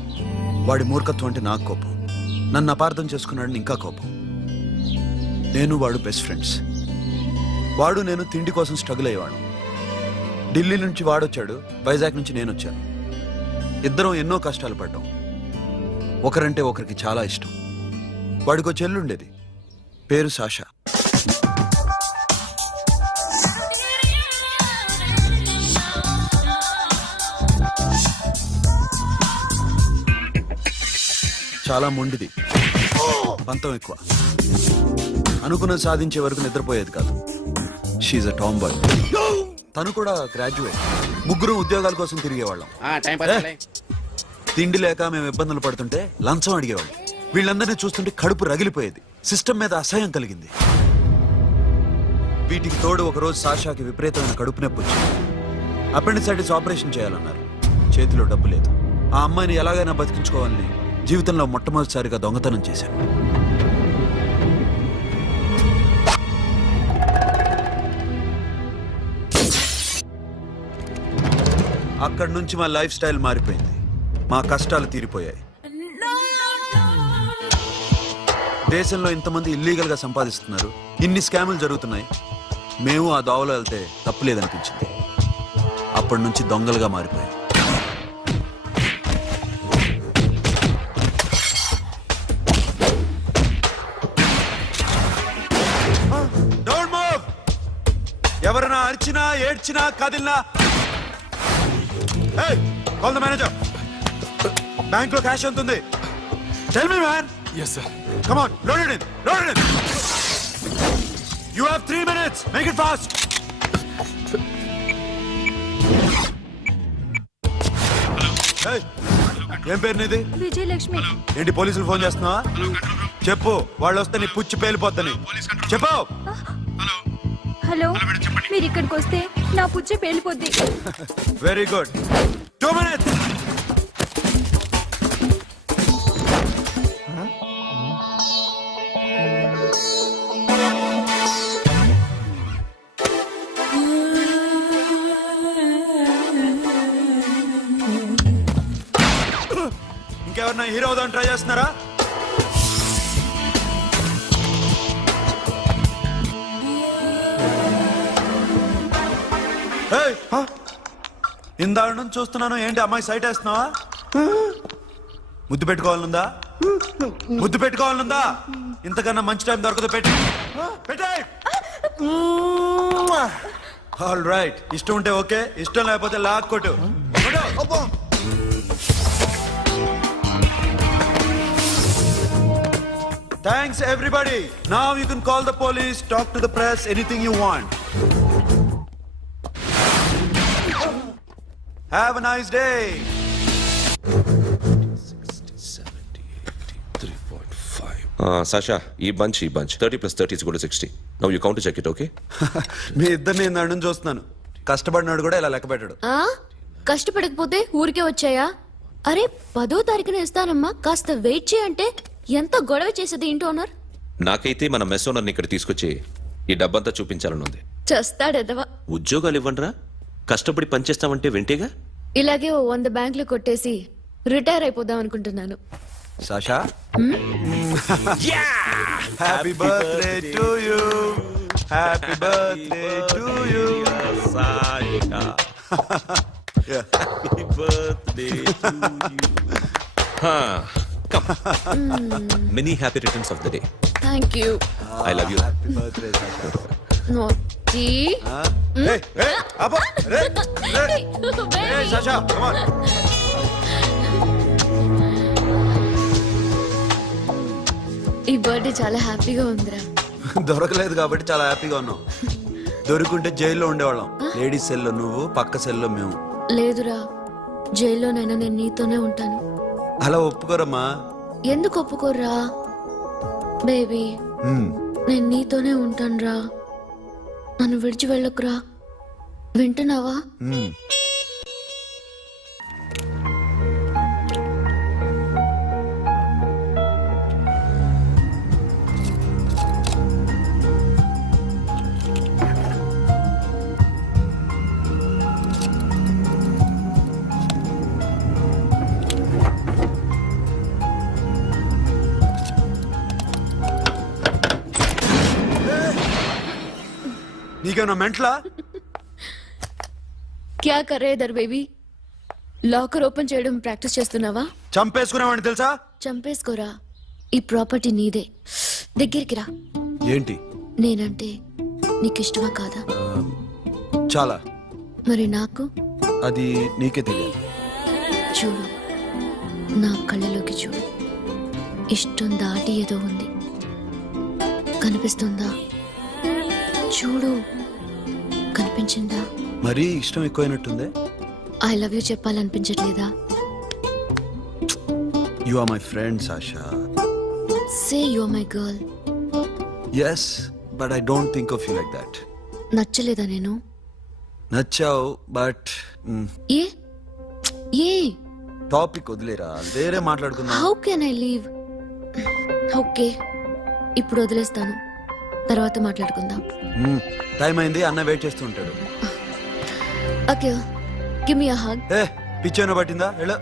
వాడి మూర్ఖత్వం అంటే నాకు కోపం, నన్ను అపార్థం చేసుకున్నాడని ఇంకా కోపం. నేను వాడు బెస్ట్ ఫ్రెండ్స్. వాడు నేను తిండి కోసం స్ట్రగుల్ అయ్యేవాడు. ఢిల్లీ నుంచి వాడొచ్చాడు, వైజాగ్ నుంచి నేను వచ్చాను. ఇద్దరం ఎన్నో కష్టాలు పడ్డాం. ఒకరంటే ఒకరికి చాలా ఇష్టం. వాడికో చెల్లుండేది, పేరు సాషా. చాలా మొండిది, పంతం ఎక్కువ. అనుకున్నది సాధించే వరకు నిద్రపోయేది కాదు. She's a tomboy. తను కూడా గ్రాడ్యుయేట్. ముగ్గురు ఉద్యోగాల కోసం తిరిగేవాళ్ళం. తిండి లేక మేము ఇబ్బందులు పడుతుంటే లంచం అడిగేవాళ్ళం. వీళ్ళందరినీ చూస్తుంటే కడుపు రగిలిపోయేది. సిస్టమ్ మీద అసహ్యం కలిగింది. వీటికి తోడు ఒకరోజు సాషాకి విపరీతమైన కడుపు నొప్పి వచ్చింది. అపెండిసైటిస్ ఆపరేషన్ చేయాలన్నారు. చేతిలో డబ్బు లేదు. ఆ అమ్మాయిని ఎలాగైనా బతికించుకోవాలని జీవితంలో మొట్టమొదటిసారిగా దొంగతనం చేశాను. అక్కడి నుంచి మా లైఫ్ స్టైల్ మారిపోయింది. మా కష్టాలు తీరిపోయాయి. దేశంలో ఇంతమంది ఇల్లీగల్ గా సంపాదిస్తున్నారు, ఇన్ని స్కాములు జరుగుతున్నాయి. మేము ఆ దోవలో వెళ్తే తప్పులేదనిపించింది. అప్పటి నుంచి దొంగలుగా మారిపోయాం. Don't move! ఎవరైనా అరిచినా ఏడ్చినా కదిలినా కాల్ ద మేనేజర్. బ్యాంక్ లో క్యాష్ ఎంత ఉంది? Tell me man. Yes sir. Come on, load it in, load it in. You have 3 minutes. Make it fast. ఏం పేరు నీది? విజయలక్ష్మి. ఏంటి పోలీసులు ఫోన్ చేస్తున్నావా? చెప్పు, వాళ్ళు వస్తే నీ పుచ్చి పేలిపోద్దని చెప్పు. హలో, మీరు ఇక్కడికి వస్తే నా పుచ్చే పేలిపోద్ది. Very good. 2 minutes. ఇంకెవరన్నా హీరో అవుదాం ట్రై చేస్తున్నారా? ఇందాక నుంచి చూస్తున్నాను. ఏంటి అమ్మాయి సైట్ వేస్తున్నావా? ముద్దు పెట్టుకోవాలనుందా? ముద్దు పెట్టుకోవాలనుందా? ఇంతకన్నా మంచి టైం దొరకదు. పెట్టే. All right. ఇష్టం ఉంటే ఓకే, ఇష్టం లేకపోతే లాక్ కొట్టు. Thanks everybody. Now you can call the police, talk to the press, anything you want. Have a nice day. 'Sasha, ఈ bunch 30 + 30 = 60. Now you count to check it, okay? మీ ఇద్దరిని ఇందాక నుంచి చూస్తున్నాను. కష్టపడినాడు కూడా ఇలా లెక్క పెట్టాడు. కష్టపడకపోతే ఊరికే వచ్చాయా? అరే 10వ తారీఖున ఇస్తానమ్మా, కాస్త వెయిట్ చేయంటే ఎంత గొడవ చేసేది ఇంటి ఓనర్. నాకైతే మన మెస్ ఓనర్ని ఇక్కడ తీసుకొచ్చి ఈ డబ్బంతా చూపించాలని ఉంది. చస్తాడెదవా. ఉద్యోగాలు ఇవ్వండిరా, కష్టపడి పనిచేస్తామంటే వింటేగా. ఇలాగే 100 బ్యాంకులు కొట్టేసి రిటైర్ అయిపోదాం అనుకుంటున్నాను. Sasha, happy birthday to you. Happy birthday to you Sasha. Happy birthday to you. Many happy returns of the day. Thank you. I love you. Happy birthday Sasha. నోటి. Sasha, come on. ఈ birthday చాలా హ్యాపీగా ఉందిరా. దొరకలేదు కాబట్టి చాలా హ్యాపీగా ఉన్నాం. దొరుకుంటే జైల్లో ఉండేవాళ్ళం. లేడీస్ సెల్లో నువ్వు, పక్క సెల్లో మేము. లేదురా, జైల్లోనైనా నేను నీతోనే ఉంటాను. అలా ఒప్పుకోరమ్మా. ఎందుకు ఒప్పుకోర్రా బేబీ? నేను నీతోనే ఉంటానురా. నన్ను విడిచి వెళ్ళకురా. వింటున్నావా? నీకేమన్నా మెంట్లా? క్యా కరే దర్ బేబీ? లాకర్ ఓపెన్ చేయడం ప్రాక్టీస్ చేస్తున్నావా? చంపేసుకున్నావని తెలుసా? చంపేసుకోరా, ఈ ప్రాపర్టీ నీదే. దగ్గరికి రా. ఏంటి? నేనంటే నీకిష్టమా కాదా? చాలా. మరి నాకు? అది నీకే తెలియాలి. చూడు, నా కళ్ళలోకి చూడు. ఇష్టం దాటి ఏదో ఉంది, కనిపిస్తుందా? చూడు, కనిపించిందా? మరీ ఇష్టం ఎక్కువైనట్టుందే. ఐ లవ్ యూ చెప్పాలనిపించట్లేదా? You are my friend Sasha. Say you are my girl. Yes, but I don't think of you like that. నచ్చలేదా నేను? నచ్చావు, బట్ ఏ ఏ టాపిక్ వదిలేరా, వేరే మాట్లాడుకుందాం. How can I leave? Okay, ఇప్పుడు వదిలేస్తాను, తర్వాత మాట్లాడుకుందాం. టైం అయింది, అన్న వెయిట్ చేస్తూ ఉంటాడు. Okay, give me a hug. ఏ పిచ్చేనా పట్టిందా? వెళ్ళ.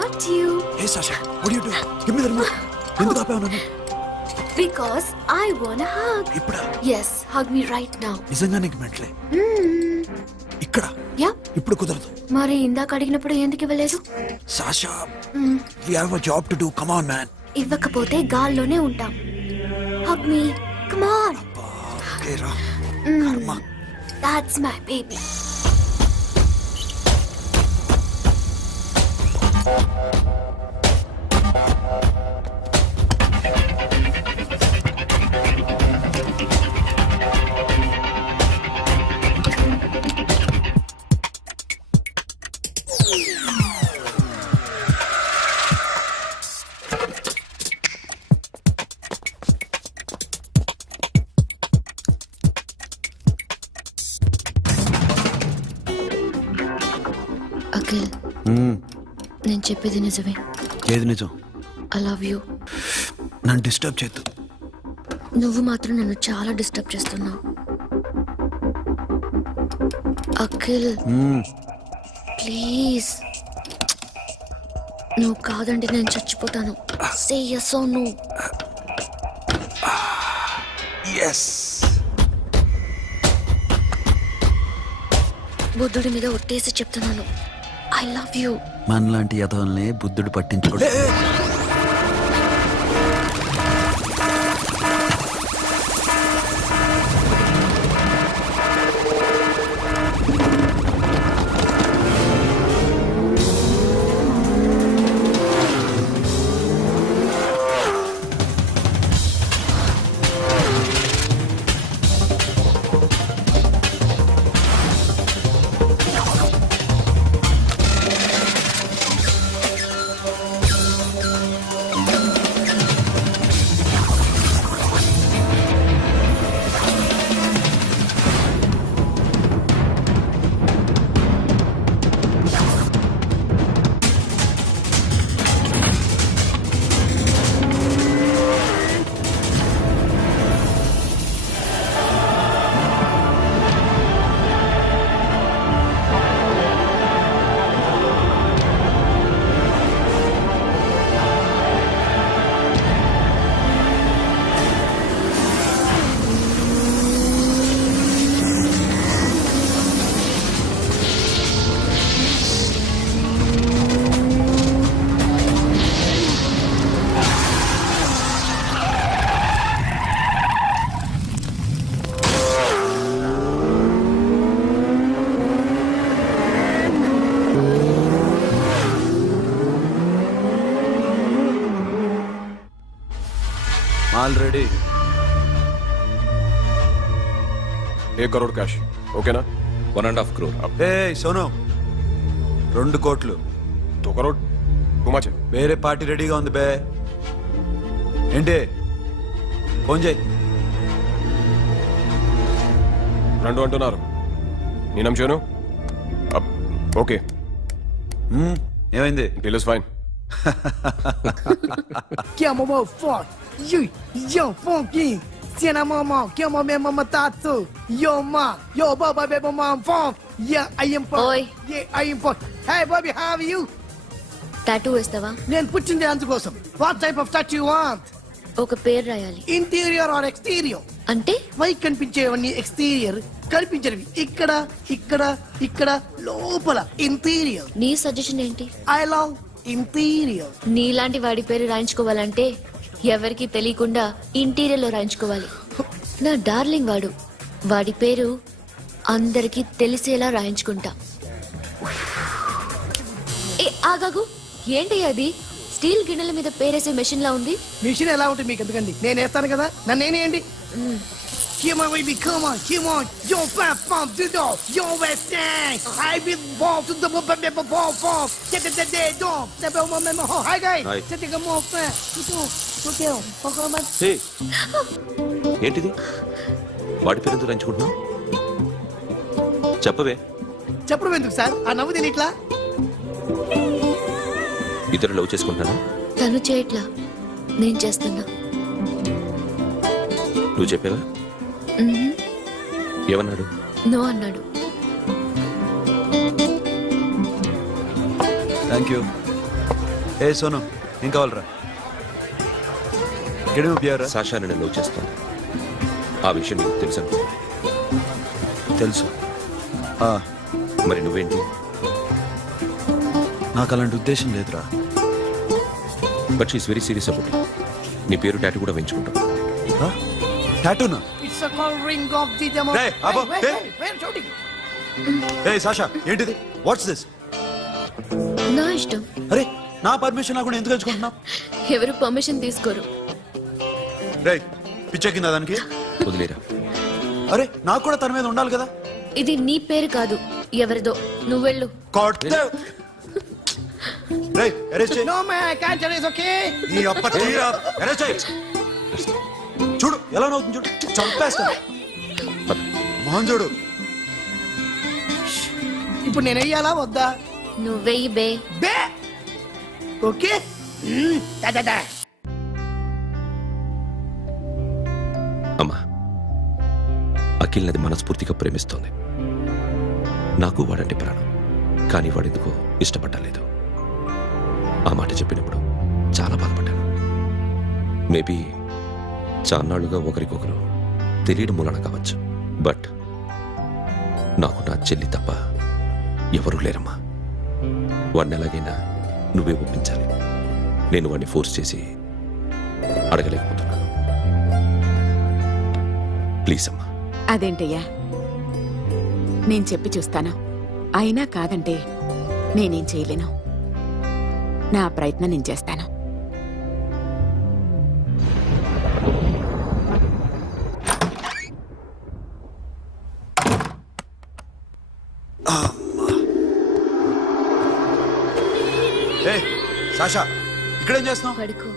What you? ఏ Sasha, what are you doing? Give me the remote. ఎందుకు ఆపావు నన్ను? Because I want a hug. ఇప్పుడా? Yes, hug me right now. నిజంగా నీకు మెంట్లే? ఇక్కడ Yeah. ఇప్పుడు కుదరదు. మరి ఇందాక అడిగినప్పుడు ఎందుకు ఇవ్వలేదు? Sasha, we have a job to do. Come on, man. ఇవ్వకపోతే గాల్లోనే ఉంటాం. Hug me. Come on. Okay, రా. కర్మ. That's my baby. అఖిల్, నేను చెప్పేది నిజమే. ఏది నిజం? I love you. నన్ను డిస్టర్బ్ చేయొద్దు. నువ్వు మాత్రం నన్ను చాలా డిస్టర్బ్ చేస్తున్నావు. అఖిల్, ప్లీజ్. నువ్వు కాదంటే నేను చచ్చిపోతాను. సే yes or no. Yes. బుద్ధుడి మీద ఒట్టేసి చెప్తున్నాను. I love you. మనలాంటి యథవల్ని బుద్ధుడు పట్టించుకోడు. Already 1 crore cash. ఓకేనా? 1.5 crore. ఏ సోను 2 కోట్లు 2 crore. Too much. వేరే పార్టీ రెడీగా ఉంది బే. ఏంటి ఫోన్ చేయి. 2 అంటున్నారు. నేను నమ్మాను. ఓకే. ఏమైంది? Deal is fine. Que é mamão forte. Yo, funky. Cena mamão, que é mamão mamão tatu. Yo, ma. Yo, baba, baby, mom, funk. Yeah, I am funk. Oi. Yeah, I am funk. Hey, Bobby, how are you? Tattoo వేస్తావా? నేను పుట్టింది అందుకోసం. What type of tattoo you want? ఒక పేరు రాయాలి. Interior or exterior? అంటే పై కనిపించేవన్నీ exterior, కనిపించేవి ఇక్కడ ఇక్కడ ఇక్కడ లోపల ఇంటీరియర్. నీ సజెషన్ ఏంటి? I love interior. నీలాంటి వాడి పేరు రాయించుకోవాలంటే ఎవరికి తెలియకుండా ఇంటీరియర్ లో రాయించుకోవాలి. నా డార్లింగ్ వాడు. వాడి పేరు అందరికి తెలిసేలా రాయించుకుంటా. ఏ ఆగాగు, ఏంటి అది? స్టీల్ గిన్నెల మీద పేరేసే మెషిన్ లా ఉంది. మిషన్ ఎలా ఉంటుంది మీకు ఎందుకండి? నేను వేస్తాను కదా, నన్ను నేనేయండి. Come on, baby, come on, come on. Yo, fat pump, do do. Yo, West End. I be bomb to the bomb. Get the dead dog. The bomb. Hi, guys. Hi. Set the more fat. Okay. హే, ఏంటిది? వాడి పేరు ఎందుకు రంచుకుంటున్నావు? చెప్పవే. చెప్పడం ఎందుకు sir? ఆ నవ్వు తిని ఇట్లా. ఇద్దరు లవ్ చేసుకుంటాను. తను చేయట్లా, నేను చేస్తున్నా. నువ్వు చెప్పావా? ఏమన్నాడు? నో అన్నాడు. Thank you. ఏ సోను ఏం కావాలరా? గడి ప్యారా? సాషా నేను లవ్ చేస్తాను. ఆ విషయం నీకు తెలుసు అనుకో. తెలుసు. మరి నువ్వేంటి? నాకు అలాంటి ఉద్దేశం లేదురా. But she's very serious about it. నీ పేరు టాటూ కూడా వేయించుకుంటాం. టాటూనా? It's a call ring of the demo. Hey, Abba, hey. Wait, shooting. A Sasha ఏంటిది? What's this? నా ఇష్టం. అరే నా పర్మిషన్ లేకుండా ఎందుకు ఎంచుకుంటున్నావు? ఎవరు పర్మిషన్ తీసుకోరు. రే పిచ్చెక్కిందా దానికి? వదిలేరా. అరే నాకు కూడా తన మీద ఉండాలి కదా. ఇది నీ పేరు కాదు, ఎవరిదో. నువ్వెళ్ళు. రే అరెస్ట్ చేయి. No, man, I can't tell it's okay. నీ అప్ప తీరా అరెస్ట్ చేయి. చూడు ఎలా నవ్వుతుంది చూడు. చంపేస్తా. మోహన్ చూడు. ఇప్పుడు నేను వెయ్యాలా వద్దా? నువ్వెయ్యి బే. బే ఓకే. Da. అమ్మా, అఖిల్ నది మనస్ఫూర్తిగా ప్రేమిస్తోంది. నాకు వాడంటే ప్రాణం. కానీ వాడెందుకో ఇష్టపడలేదు. ఆ మాట చెప్పినప్పుడు చాలా బాధపడ్డాను. మేబీ చాన్నాళ్ళుగా ఒకరికొకరు తెలియడం మూలన కావచ్చు. బట్ నాకు నా చెల్లి తప్ప ఎవరూ లేరమ్మా. వాడిని ఎలాగైనా నువ్వే ఒప్పించాలి. నేను వాడిని ఫోర్స్ చేసి అడగలేకపోతున్నాను. ప్లీజ్ అమ్మా. అదేంటయ్యా, నేను చెప్పి చూస్తాను. అయినా కాదంటే నేనేం చేయలేను. నా ప్రయత్నం నేను చేస్తాను. ఏ సాషా ఇక్కడేం చేస్తున్నావు? పడుకో.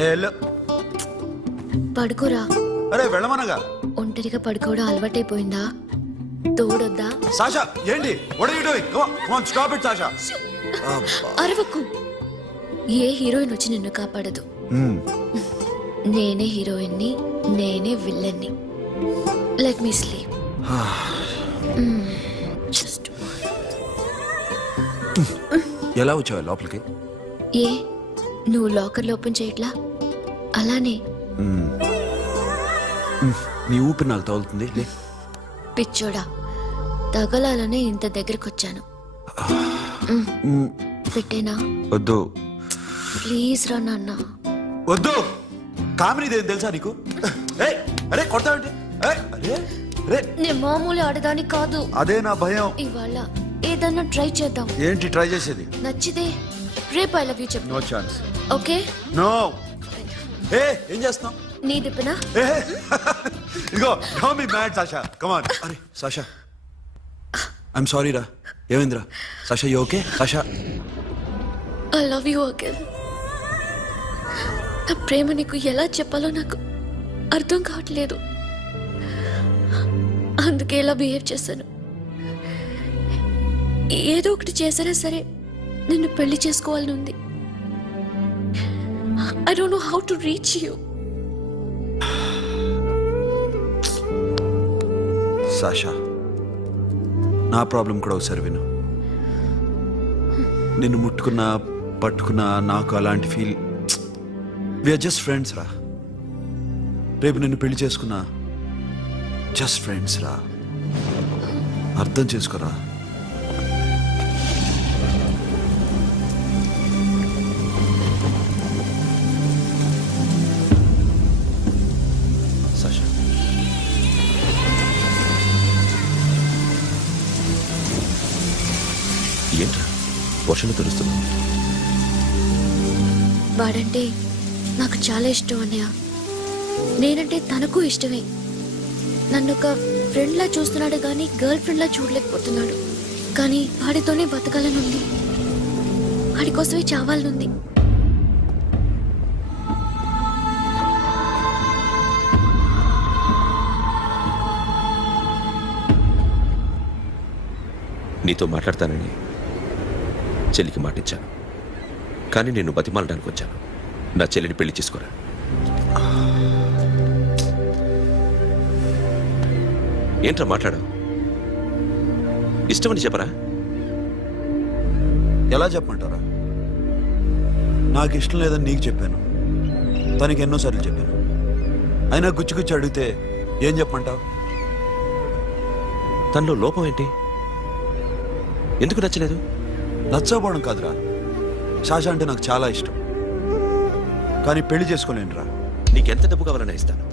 ఏ వెళ్ళు. పడుకోరా. అరే వెళ్ళమనగా. ఒంటరిగా పడుకోవడం అలవాటైపోయిందా? తోడొద్దా? సాషా ఏంటి? What are you doing? Come on, stop it, Sasha. అరవకు. ఏ హీరోయిన్ వచ్చి నిన్ను కాపాడదు. నేనే హీరోయిన్ని, నేనే విల్లన్ని. Let me sleep. జస్ట్ ఎలా వచ్చావు లోపలికి? ఏ నువ్వు లాకర్ ఓపెన్ చేయట్లా? అలానే. నీ ఊపిరి నాకు తగులుతుంది. లే. పిచ్చోడా, తగలాలనే ఇంత దగ్గరకొచ్చాను. పెట్టేనా? వద్దు. ప్లీజ్ రా నాన్న. వద్దు. కామినీదేం తెలుసా నీకు? అరే కొడతావంటే? నేను మామూలు ఆడదాని కాదు. అదే నా భయం. ఇవాళ ఏదన్నా ట్రై చేద్దాం. ఏంటి ట్రై చేసేది? నచ్చితే రేపు ఐ లవ్ యూ చెప్పు. No chance. ఓకే? నో. ఏం చేస్తున్నావు? నీ దిప్పునా? ఇదిగో don't be mad Sasha come on. అరే సాషా ఐఎమ్ సారీ రా. ఏమైందిరా Sasha? You okay Sasha? I love you Akhil. నా ప్రేమ నీకు ఎలా చెప్పాలో నాకు అర్థం కావట్లేదు. అందుకే ఇలా బిహేవ్ చేశాను. ఏదో ఒకటి చేసినా సరే నిన్ను పెళ్లి చేసుకోవాలని ఉంది. I don't know how to reach you. Sasha నా ప్రాబ్లం కూడా ఒకసారి విను. నిన్ను ముట్టుకున్నా పట్టుకున్నా నాకు అలాంటి ఫీల్. వీఆర్ జస్ట్ ఫ్రెండ్స్ రా. రేపు నిన్ను పెళ్లి చేసుకున్నా జస్ట్ ఫ్రెండ్స్ రా. అర్థం చేసుకోరా. సాషా ఏంట్రా వర్షంలో తెలుస్తున్నావు? వాడంటే నాకు చాలా ఇష్టం అన్నయ్య. నేనంటే తనకు ఇష్టమే. నన్ను ఒక ఫ్రెండ్ లా చూస్తున్నాడు కానీ గర్ల్ ఫ్రెండ్ లా చూడలేకపోతున్నాడు. కానీ వాడితోనే బతకాలని ఉంది. వాడి కోసమే చావాలనుంది. నీతో మాట్లాడతానని చెల్లికి మాటిచ్చాను, కానీ నేను బతిమాలడానికి వచ్చాను. నా చెల్లిని పెళ్లి చేసుకోరా. ఏంట్రా మాట్లాడావు? ఇష్టమని చెప్పరా? ఎలా చెప్పమంటారా? నాకు ఇష్టం లేదని నీకు చెప్పాను, తనకి ఎన్నోసార్లు చెప్పాను. అయినా గుచ్చి గుచ్చి అడిగితే ఏం చెప్పమంటావు? తనలో లోపం ఏంటి? ఎందుకు నచ్చలేదు? నచ్చకపోవడం కాదురా, సాషా అంటే నాకు చాలా ఇష్టం, కానీ పెళ్లి చేసుకోలేనురా. నీకెంత డబ్బు కావాలన్నా ఇస్తాను,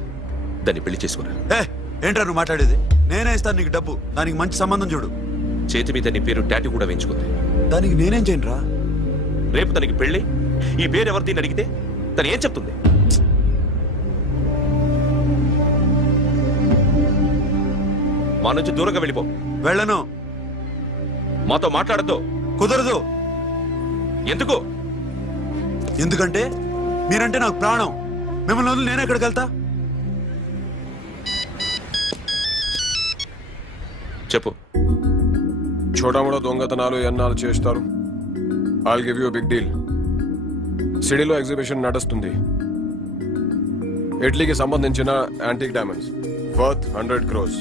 దాన్ని పెళ్లి చేసుకోరా. ఏంట్రా నువ్వు మాట్లాడేది? నేనే ఇస్తాను నీకు డబ్బు, దానికి మంచి సంబంధం చూడు. చేతి మీద నీ పేరు టాటూ కూడా వేయించుకుంది. దానికి నేనేం చేయనురా? రేపు తనకి పెళ్లి, ఈ పేరు ఎవరిది అడిగితే తను ఏం చెప్తుంది? మా నుంచి దూరంగా వెళ్ళిపో. వెళ్ళను. మాతో మాట్లాడద్దు. కుదరదు. ఎందుకు? ఎందుకంటే మీరంటే నాకు ప్రాణం. మిమ్మల్ని వదిలి నేను ఎక్కడికి వెళ్తా? చెప్పు. చోటమోటో దొంగతనాలు ఎన్నాళ్ళు చేస్తారు? I'll give you big deal. సిటీలో ఎగ్జిబిషన్ నడుస్తుంది. ఇటలీకి సంబంధించిన యాంటిక్ డైమండ్స్ వర్త్ 100 crores.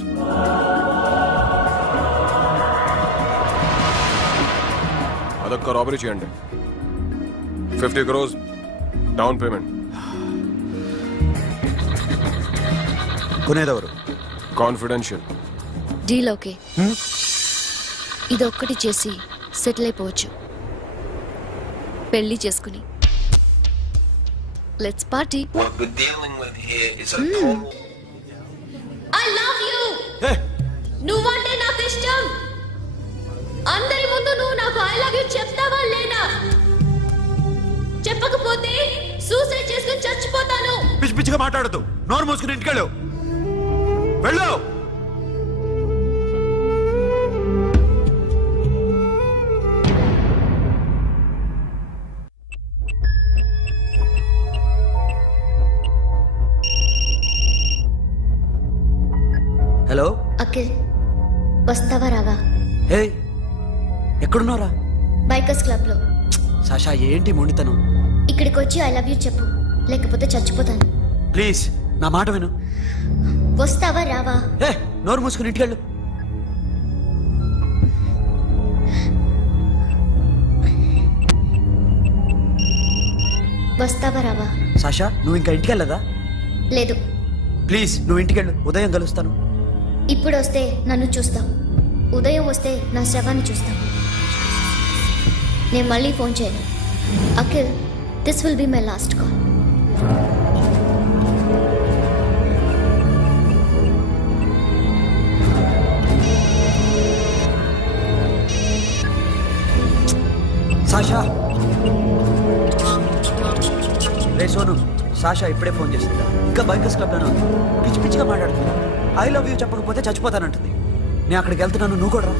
అదొక్క రాబరీ చేయండి. 50 crores డౌన్ పేమెంట్. కొనేదెవరు? కాన్ఫిడెన్షియల్. Deal okay. ఇదొక్కటి చేసి సెటిల్ అయిపోవచ్చు. పెళ్లి చేసుకుని let's party. I love you. నువ్వంటే నాకు ఇష్టం. అందరి ముందు నువ్వు నాకు ఐ లవ్ యు చెప్తావా లేదా? చెప్పకపోతే సూసైడ్ చేసుకుని చచ్చిపోతాను. పిచ్చి పిచ్చిగా మాట్లాడదు. నోరు మూసుకుని ఇంటికెళ్ళు. వెళ్ళు. హలో అఖిల్, వస్తావా రావా? హే, ఎక్కడున్నారా? బైకర్స్ క్లబ్ లో. సాషా ఏంటి మొండితనం? ఇక్కడికి వచ్చి ఐ లవ్ యూ చెప్పు, లేకపోతే చచ్చిపోతాను. ప్లీజ్ నా మాట విను. వస్తావా రావా? హే, నోరు మూసుకుని ఇంటికెళ్ళు. వస్తావా రావా? సాషా నువ్వు ఇంకా ఇంటికి వెళ్ళదా? లేదు. ప్లీజ్ నువ్వు ఇంటికెళ్ళు, ఉదయం కలుస్తాను. ఇప్పుడు వస్తే నన్ను చూస్తావు, ఉదయం వస్తే నా శవాన్ని చూస్తావు. నేను మళ్ళీ ఫోన్ చేయను. Akhil, this will be my last call. Sasha, ray Sonu, Sasha Sasha ఇప్పుడే ఫోన్ చేసింది. ఇంకా బైకర్స్ క్లబ్ లోనే ఉంది. పిచ్చి పిచ్చిగా మాట్లాడుతుంది. ఐ లవ్ యూ చెప్పకపోతే చచ్చిపోతానంటుంది. నేను అక్కడికి వెళ్తున్నాను, నువ్వు కూడా రా.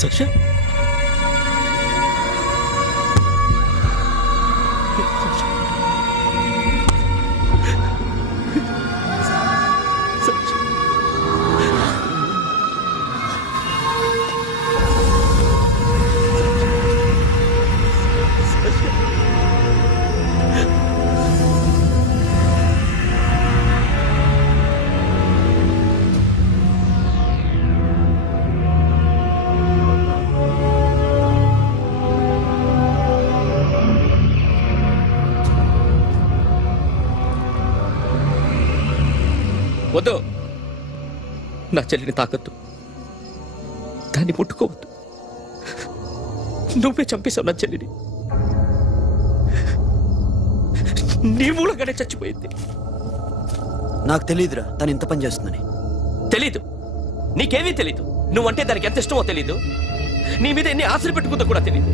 సాషా వద్దు, నా చెల్లిని తాకద్దు, దాన్ని ముట్టుకోవద్దు. నువ్వే చంపేశావు నా చెల్లిని. నీ మూలంగానే చచ్చిపోయింది. నాకు తెలియదురా తను ఇంత పని చేస్తుందని. తెలీదు, నీకేమీ తెలీదు. నువ్వంటే దానికి ఎంత ఇష్టమో తెలీదు. నీ మీద ఎన్ని ఆశలు పెట్టుకుందో కూడా తెలీదు.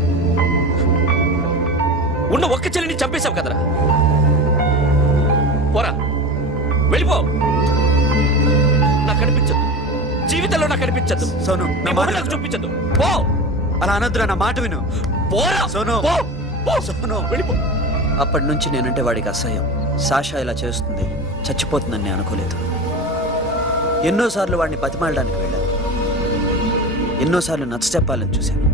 ఉన్న ఒక్క చెల్లిని చంపేశావు కదరా. పోరా, వెళ్ళిపో. నాకు కనిపించదు, జీవితంలో నాకు కనిపించదు. సోను, నా మాట విను. చూపించదు. పో. అలా అనొద్దురా, నా మాట విను. పోరా సోను, పో. పో. సోను. వెళ్ళిపో. అప్పటి నుంచి నేనంటే వాడికి అసహ్యం. సాషా ఇలా చేస్తుంది, చచ్చిపోతుందని నేను అనుకోలేదు. ఎన్నోసార్లు వాడిని బతిమాలడానికి వెళ్ళాను, ఎన్నోసార్లు నచ్చ చెప్పాలని చూశాను.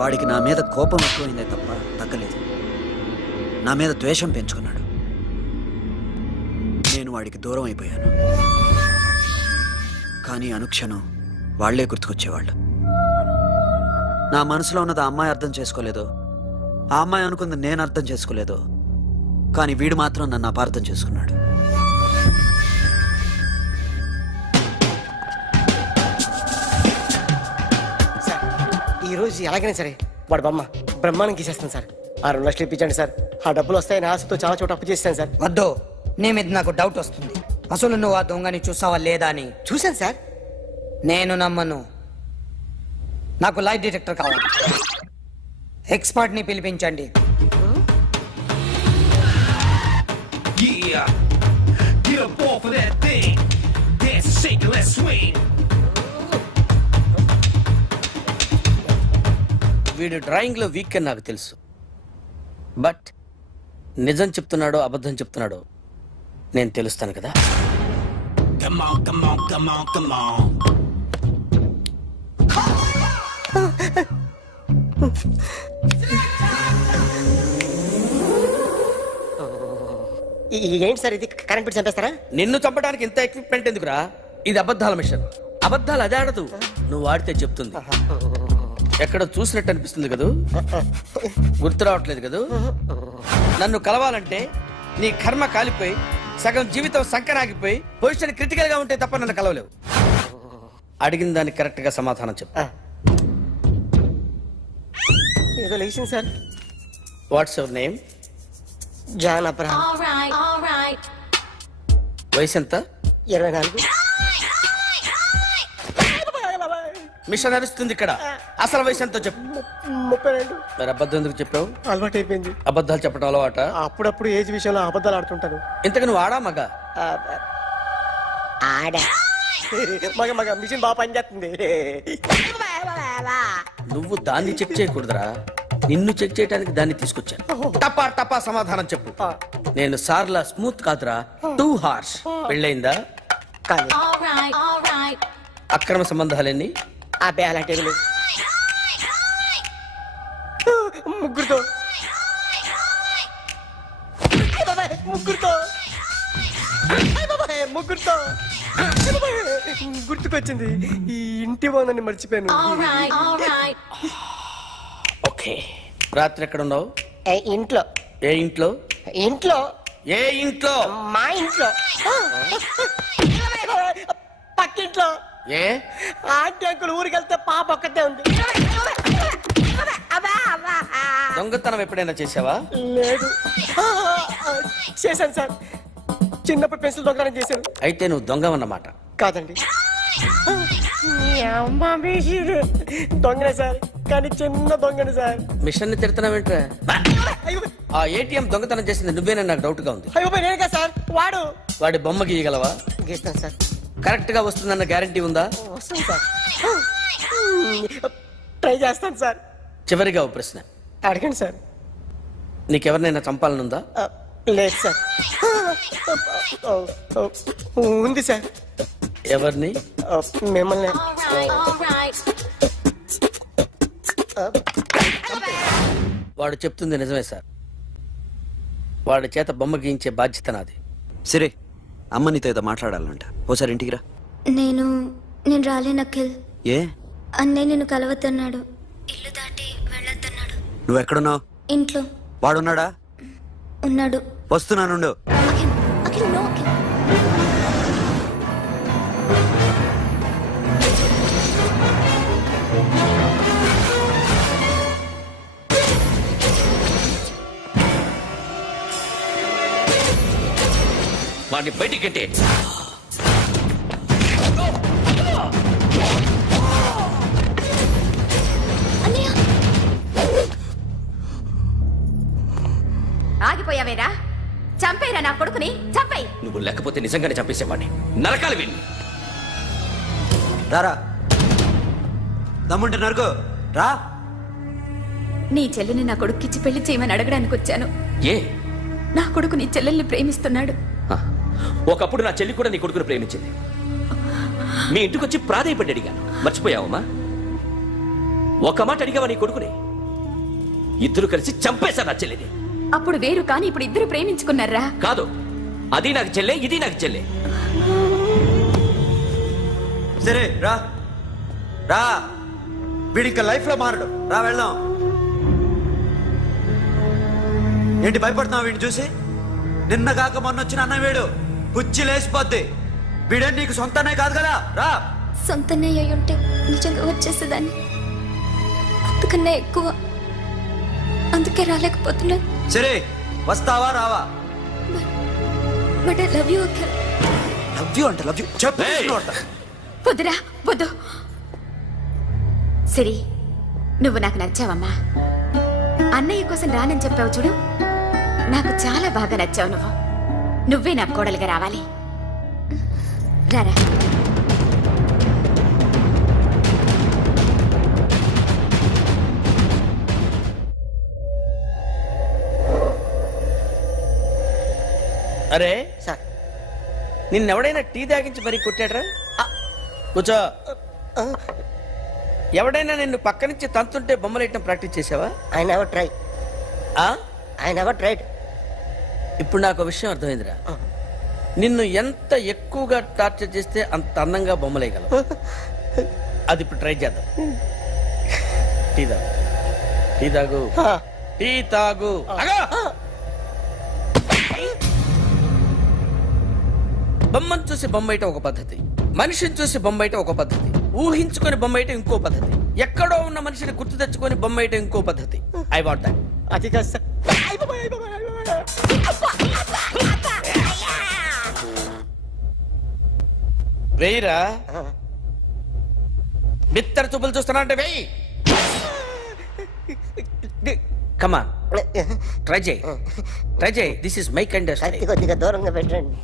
వాడికి నా మీద కోపం ఎక్కువైందే తప్ప తగ్గలేదు. నా మీద ద్వేషం పెంచుకున్నాడు. నేను వాడికి దూరం అయిపోయాను. కానీ అనుక్షణం వాళ్లే గుర్తుకొచ్చేవాళ్ళు. నా మనసులో ఉన్నది ఆ అమ్మాయి అర్థం చేసుకోలేదు, ఆ అమ్మాయి అనుకుంది నేను అర్థం చేసుకోలేదు. కానీ వీడు మాత్రం నన్ను అపార్థం చేసుకున్నాడు. సార్ ఈరోజు ఎలాగైనా సరే వాడు బొమ్మ బ్రహ్మాండం గీసేస్తాను సార్. ఆ 2 లక్షలు ఇప్పించండి సార్. ఆ డబ్బులు వస్తాయని ఆశతో చాలా చోట అప్పు చేశాను సార్. వద్దు, నీ మీద నాకు డౌట్ వస్తుంది. అసలు నువ్వు ఆ దొంగని చూసావా లేదా అని. చూశాను సార్. నేను నమ్మను. నాకు లైట్ డిటెక్టర్ కావాలి. ఎక్స్పర్ట్ ని పిలిపించండి. వీడు డ్రాయింగ్ లో వీక్ అని నాకు తెలుసు. బట్ నిజం చెప్తున్నాడో అబద్ధం చెప్తున్నాడో నేను తెలుస్తాను కదా. ఏంటి సార్ ఇది, కరెంట్ బిల్ చంపేస్తారా? నిన్ను చంపడానికి ఇంత ఎక్విప్మెంట్ ఎందుకురా? ఇది అబద్ధాల మిషన్. అబద్ధాలు అదే ఆడదు, నువ్వు వాడితే చెప్తుంది. ఎక్కడ చూసినట్టు అనిపిస్తుంది కదూ, గుర్తు రావట్లేదు కదూ. నన్ను కలవాలంటే నీ కర్మ కాలిపోయి సగం జీవితం సంకరాగిపోయి పొజిషన్ క్రిటికల్ గా ఉంటే తప్ప నన్ను కలవలేవు. అడిగిన దానికి కరెక్ట్ గా సమాధానం చెప్పు. ఏదో లేచింది sir. What's your name? John Abraham. వయసు ఎంత? 24. మిషన్ నడుస్తుంది ఇక్కడ. అసలు వయసు ఎంతో చెప్పు. 32. మరి అబద్ధం ఎందుకు చెప్పావు? అలవాటు అయిపోయింది. అబద్ధాలు చెప్పడం అలవాట? అప్పుడప్పుడు ఏజ్ విషయంలో అబద్ధాలు ఆడుతుంటాను. ఇంతకు నువ్వు ఆడా మగ? ఆడా. మగ మగ మిషన్ బాగా పనిచేస్తుంది. నువ్వు దాన్ని చెక్ చేయకూడదురా, నిన్ను చెక్ చేయడానికి దాన్ని తీసుకొచ్చాను. టపా టపా సమాధానం చెప్పు. నేను సార్లా స్మూత్ కాదురా, టూ హార్ష్. పెళ్ళయిందా? కానీ అక్రమ సంబంధాలన్నీ? అబ్బే అలాంటి ఏమీ లేదు. ముగ్గురుతో అయ్ బాబాయ్, ముగ్గురుతో అయ్ బాబాయ్, ముగ్గురుతో అయ్ బాబాయ్, గుర్తుకొచ్చింది. ఈ ఇంటి వాళ్ళని మర్చిపోయాను. ఓకే, రాత్రి ఎక్కడ ఉన్నావు? ఇంట్లో. ఏ ఇంట్లో? ఇంట్లో. ఏ ఇంట్లో? మా ఇంట్లో. పక్కింట్లో. ఏ ఆంటీ అంకుల్ ఊరికి వెళ్తే పాప ఒక్కతే ఉంది. దొంగతనం ఎప్పుడైనా చేసావా? లేదు. చేశాను సార్, చిన్నప్పుడు పెన్సిల్ దొంగతనం చేశాను. అయితే నువ్వు దొంగవన్నమాట. కాదండి, దొంగనే సార్, కానీ చిన్న దొంగని సార్. మిషన్ ని తిడుతున్నావేంట్రా? ఆ ఏటీఎం దొంగతనం చేసింది నువ్వేనని నాకు డౌట్ గా ఉంది. అయ్యో నేను కదా సార్, వాడు. వాడి బొమ్మ గీయగలవా? గీస్తాను సార్. కరెక్ట్ గా వస్తుందన్న గ్యారంటీ ఉందా? వస్తాను సార్, ట్రై చేస్తాను సార్. చివరిగా ఓ ప్రశ్న అడగండి సార్. నీకెవరినైనా చంపాలనుందా? లేదు సార్. ఉంది సార్. ఎవరిని? మిమ్మల్ని. వాడు చెప్తుంది నిజమే సార్. వాడి చేత బొమ్మ గీయించే బాధ్యత నాది. సరే, అమ్మ నీతో ఏదో మాట్లాడాలంట. ఓసారి ఇంటికి రా. నేను రాలేను అఖిల్. ఏ? అన్నయ్య నిన్ను కలవద్దన్నాడు. ఇల్లు దాటి వెళ్ళొద్దన్నాడు. నువ్వు ఎక్కడున్నావు? ఇంట్లో వాడున్నాడా? ఉన్నాడు. వస్తున్నానుండు. అఖిల్, అఖిల్, నో అఖిల్. వాడిని బయటికి గెట్టే. అన్నయ్య, ఆగిపోయావేరా? చంపేరా నా కొడుకుని, చంపేయ్. నువ్వు లేకపోతే నిజంగానే చంపేసేవాడిని. నరకాలి విని. రారా, దమ్ముంటే నరుకు రా. నీ చెల్లిని నా కొడుక్కిచ్చి పెళ్లి చేయమని అడగడానికి వచ్చాను. ఏ? నా కొడుకు నీ చెల్లెల్ని ప్రేమిస్తున్నాడు. ఆ, ఒకప్పుడు నా చెల్లి కూడా నీ కొడుకును ప్రేమించింది. మీ ఇంటికి వచ్చి ప్రాధేయపడి అడిగాను. మర్చిపోయావమ్మా? ఒక మాట అడిగావా నీ కొడుకుని? ఇద్దరు కలిసి చంపేశారు నా చెల్లిని. అప్పుడు వేరు, కానీ ఇప్పుడు ఇద్దరు ప్రేమించుకున్నారా? కాదు, అది నాకు చెల్లె, ఇది నాకు చెల్లె. సరే రా రా, వీడి ఇంకా లైఫ్ లో మారడు. రా వెళ్దాం. ఏంటి భయపడుతున్నావు వీడిని చూసి? నిన్న కాక మొన్న వచ్చిన అన్న వీడు పుచ్చి లేచిపోద్ది. వీడే నీకు సొంతనే కాదు కదా. రా. సొంతన్నయ్య అయి ఉంటే నిజంగా వచ్చేసేదాన్ని. అంతకన్నా ఎక్కువ, అందుకే రాలేకపోతున్నా. సరే, వస్తావా రావా? But I love you Akhil. Love you అంటే లవ్ యూ చెప్పు. వద్దురా, వద్దు. సరే, నువ్వు నాకు నచ్చావమ్మా. అన్నయ్య కోసం రానని చెప్పావు చూడు, నాకు చాలా బాగా నచ్చావు నువ్వు. నువ్వే నాకు కోడలుగా రావాలి. రారా. అరే సార్, నిన్నెవడైనా టీ తాగించి మరీ కొట్టాడ్రా? కూర్చో. ఎవడైనా నిన్ను పక్క నుంచి తంతుంటే బొమ్మలేయటం ప్రాక్టీస్ చేసావా? I never try. ఆ? I never tried. ఇప్పుడు నాకు ఒక విషయం అర్థమైందిరా. నిన్ను ఎంత ఎక్కువగా టార్చర్ చేస్తే అంత అందంగా బొమ్మలేయగలవు. అది ఇప్పుడు ట్రై చేద్దాం. టీ తాగు, టీ తాగు, టీ తాగు. బొమ్మను చూసి బొమ్మయటం ఒక పద్ధతి, మనిషిని చూసి బొమ్మయటం ఒక పద్ధతి, ఊహించుకొని బొమ్మయటం ఇంకో పద్ధతి, ఎక్కడో ఉన్న మనిషిని గుర్తు తెచ్చుకొని బొమ్మయటం ఇంకో పద్ధతి. I want that. అది కాదు సార్. వెయ్యిరా. బిత్తర చూపులు చూస్తున్నా అంటే వెయ్యి. కమాన్, ట్రై చేయి, ట్రై చేయి. This is my kind of style. కొద్దిగా దూరంగా పెట్టండి.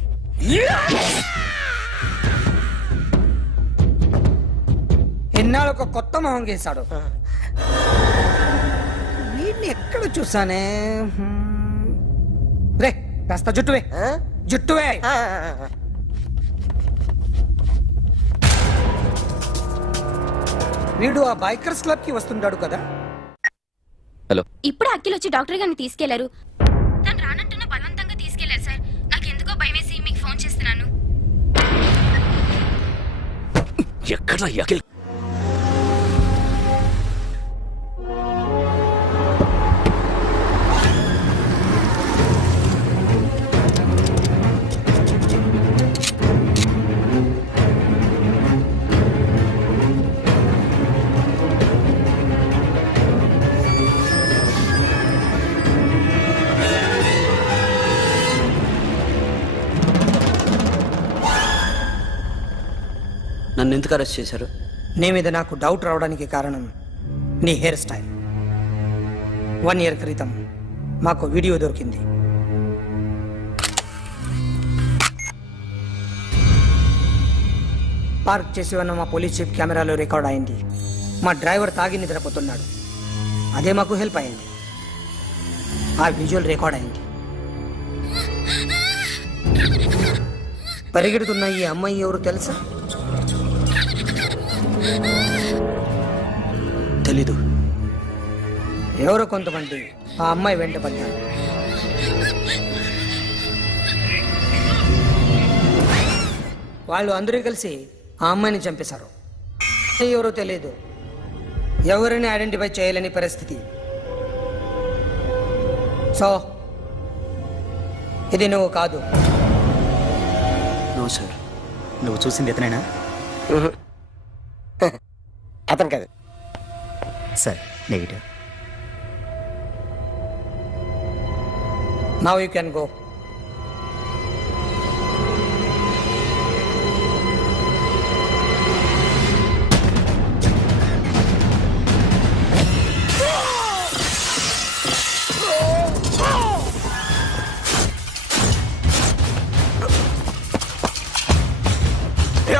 ఎన్నాళ్ళు ఒక కొత్త మొహం గీశాడు. వీడిని ఎక్కడ చూసానే? రే, కాస్త జుట్టువే, జుట్టువే. వీడు ఆ బైకర్స్ క్లబ్ కి వస్తుంటాడు కదా. ఇప్పుడు అఖిల్ వచ్చి డాక్టర్ గారిని తీసుకెళ్లారు. తను రానంటున్న బలవంతంగా తీసుకెళ్లారు సార్. నాకు ఎందుకో భయమేసి మీకు ఫోన్ చేస్తున్నాను. ఎక్కడ అఖిల్? నన్ను ఎందుకు అరెస్ట్ చేశారు? నీ మీద నాకు డౌట్ రావడానికి కారణం నీ హెయిర్ స్టైల్. 1 year క్రితం మాకు వీడియో దొరికింది. పార్క్ చేసి ఉన్న మా పోలీస్ జీప్ కెమెరాలో రికార్డ్ అయింది. మా డ్రైవర్ తాగి నిద్రపోతున్నాడు. అదే మాకు హెల్ప్ అయింది. ఆ విజువల్ రికార్డ్ అయింది. పరిగెడుతున్న ఈ అమ్మాయి ఎవరు తెలుసా? తెలీదు. ఎవరో కొంతమంది ఆ అమ్మాయి వెంట పడ్డారు. వాళ్ళు అందరూ కలిసి ఆ అమ్మాయిని చంపేశారు. ఎవరో తెలియదు. ఎవరిని ఐడెంటిఫై చేయలేని పరిస్థితి. సో ఇది నువ్వు కాదు. No sir. నువ్వు చూసింది ఇతనేనా? అతను కాదు sir. Negative. Now you can go.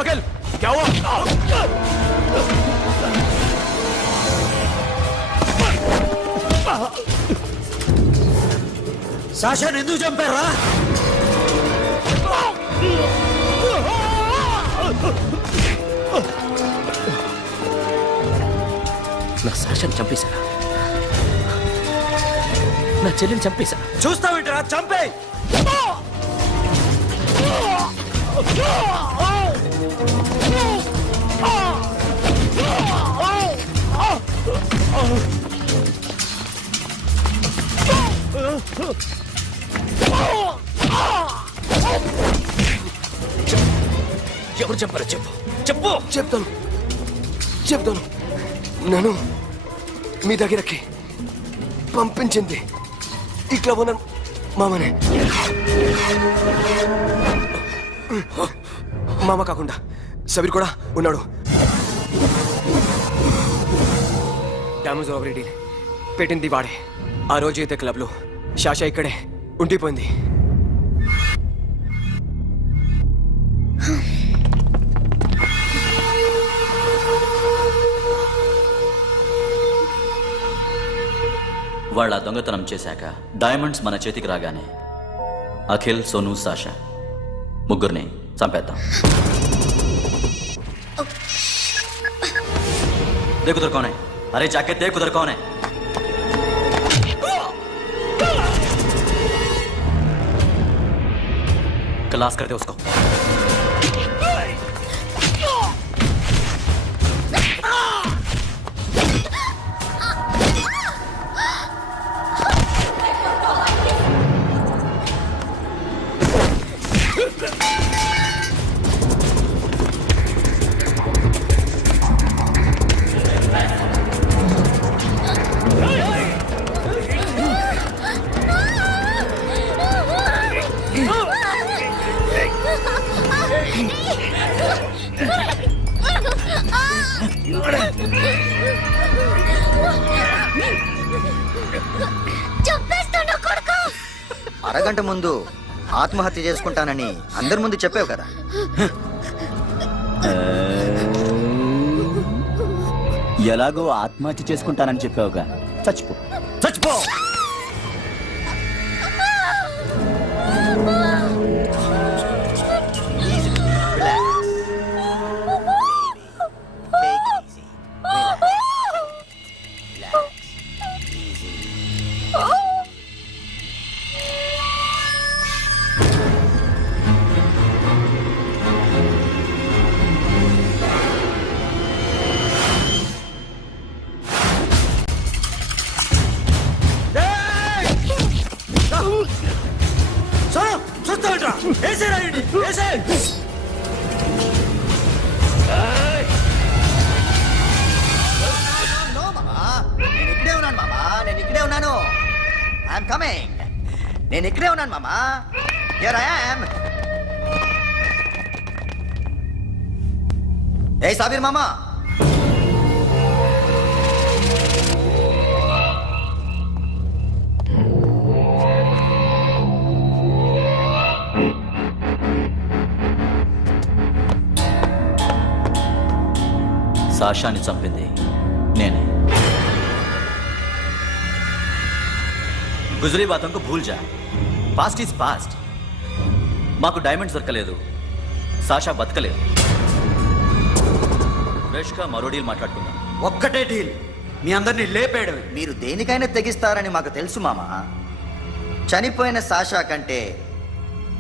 Akhil क्या हुआ? సాషాని ఎందుకు చంపారా? నా సాషాన్ని చంపేశారా? నా చెల్లిని చంపేశారా? చూస్తావేంట్రా? చంపే. ఎవరు చెప్పారో చెప్పు. చెప్పు. చెప్తాను. నేను మీ దగ్గరకి పంపించింది ఇట్లా ఉన్న మామనే. మామ కాకుండా సబీర్ కూడా ఉన్నాడు. డ్యామేజ్ ఆపరేటీ పెట్టింది వాడే. ఆ రోజు అయితే క్లబ్లో శాషా ఇక్కడే ఉండిపోయింది. వాళ్ళ దొంగతనం చేశాక డైమండ్స్ మన చేతికి రాగానే అఖిల్, సోను, సాషా ముగ్గురిని చంపేద్దాం. देख उधर कौन है? अरे जाके देख उधर कौन है? क्लास करते उसको. అరగంట ముందు ఆత్మహత్య చేసుకుంటానని అందరి ముందు చెప్పావు కదా. ఎలాగో ఆత్మహత్య చేసుకుంటానని చెప్పావుగా, చచ్చిపో చచ్చిపో. Take it easy. Relax. నేను ఇక్కడే ఉన్నాను మామా, నేను ఇక్కడే ఉన్నాను. I'm coming. నేను ఇక్కడే ఉన్నాను మామా. Here I am. ఏ సాబీర్ మామా, సాషాని చంపింది నేనే. గుజరీ బాతంకు భూల్ జా, పాస్ట్ ఈజ్ పాస్ట్. మాకు డైమండ్స్ దొరకలేదు, సాషా బతకలేదు. వేష్గా మరో డీల్ మాట్లాడుకుందాం. ఒక్కటే డీల్, మీ అందరినీ లేపేయడం. మీరు దేనికైనా తెగిస్తారని మాకు తెలుసు మామా. చనిపోయిన సాషా కంటే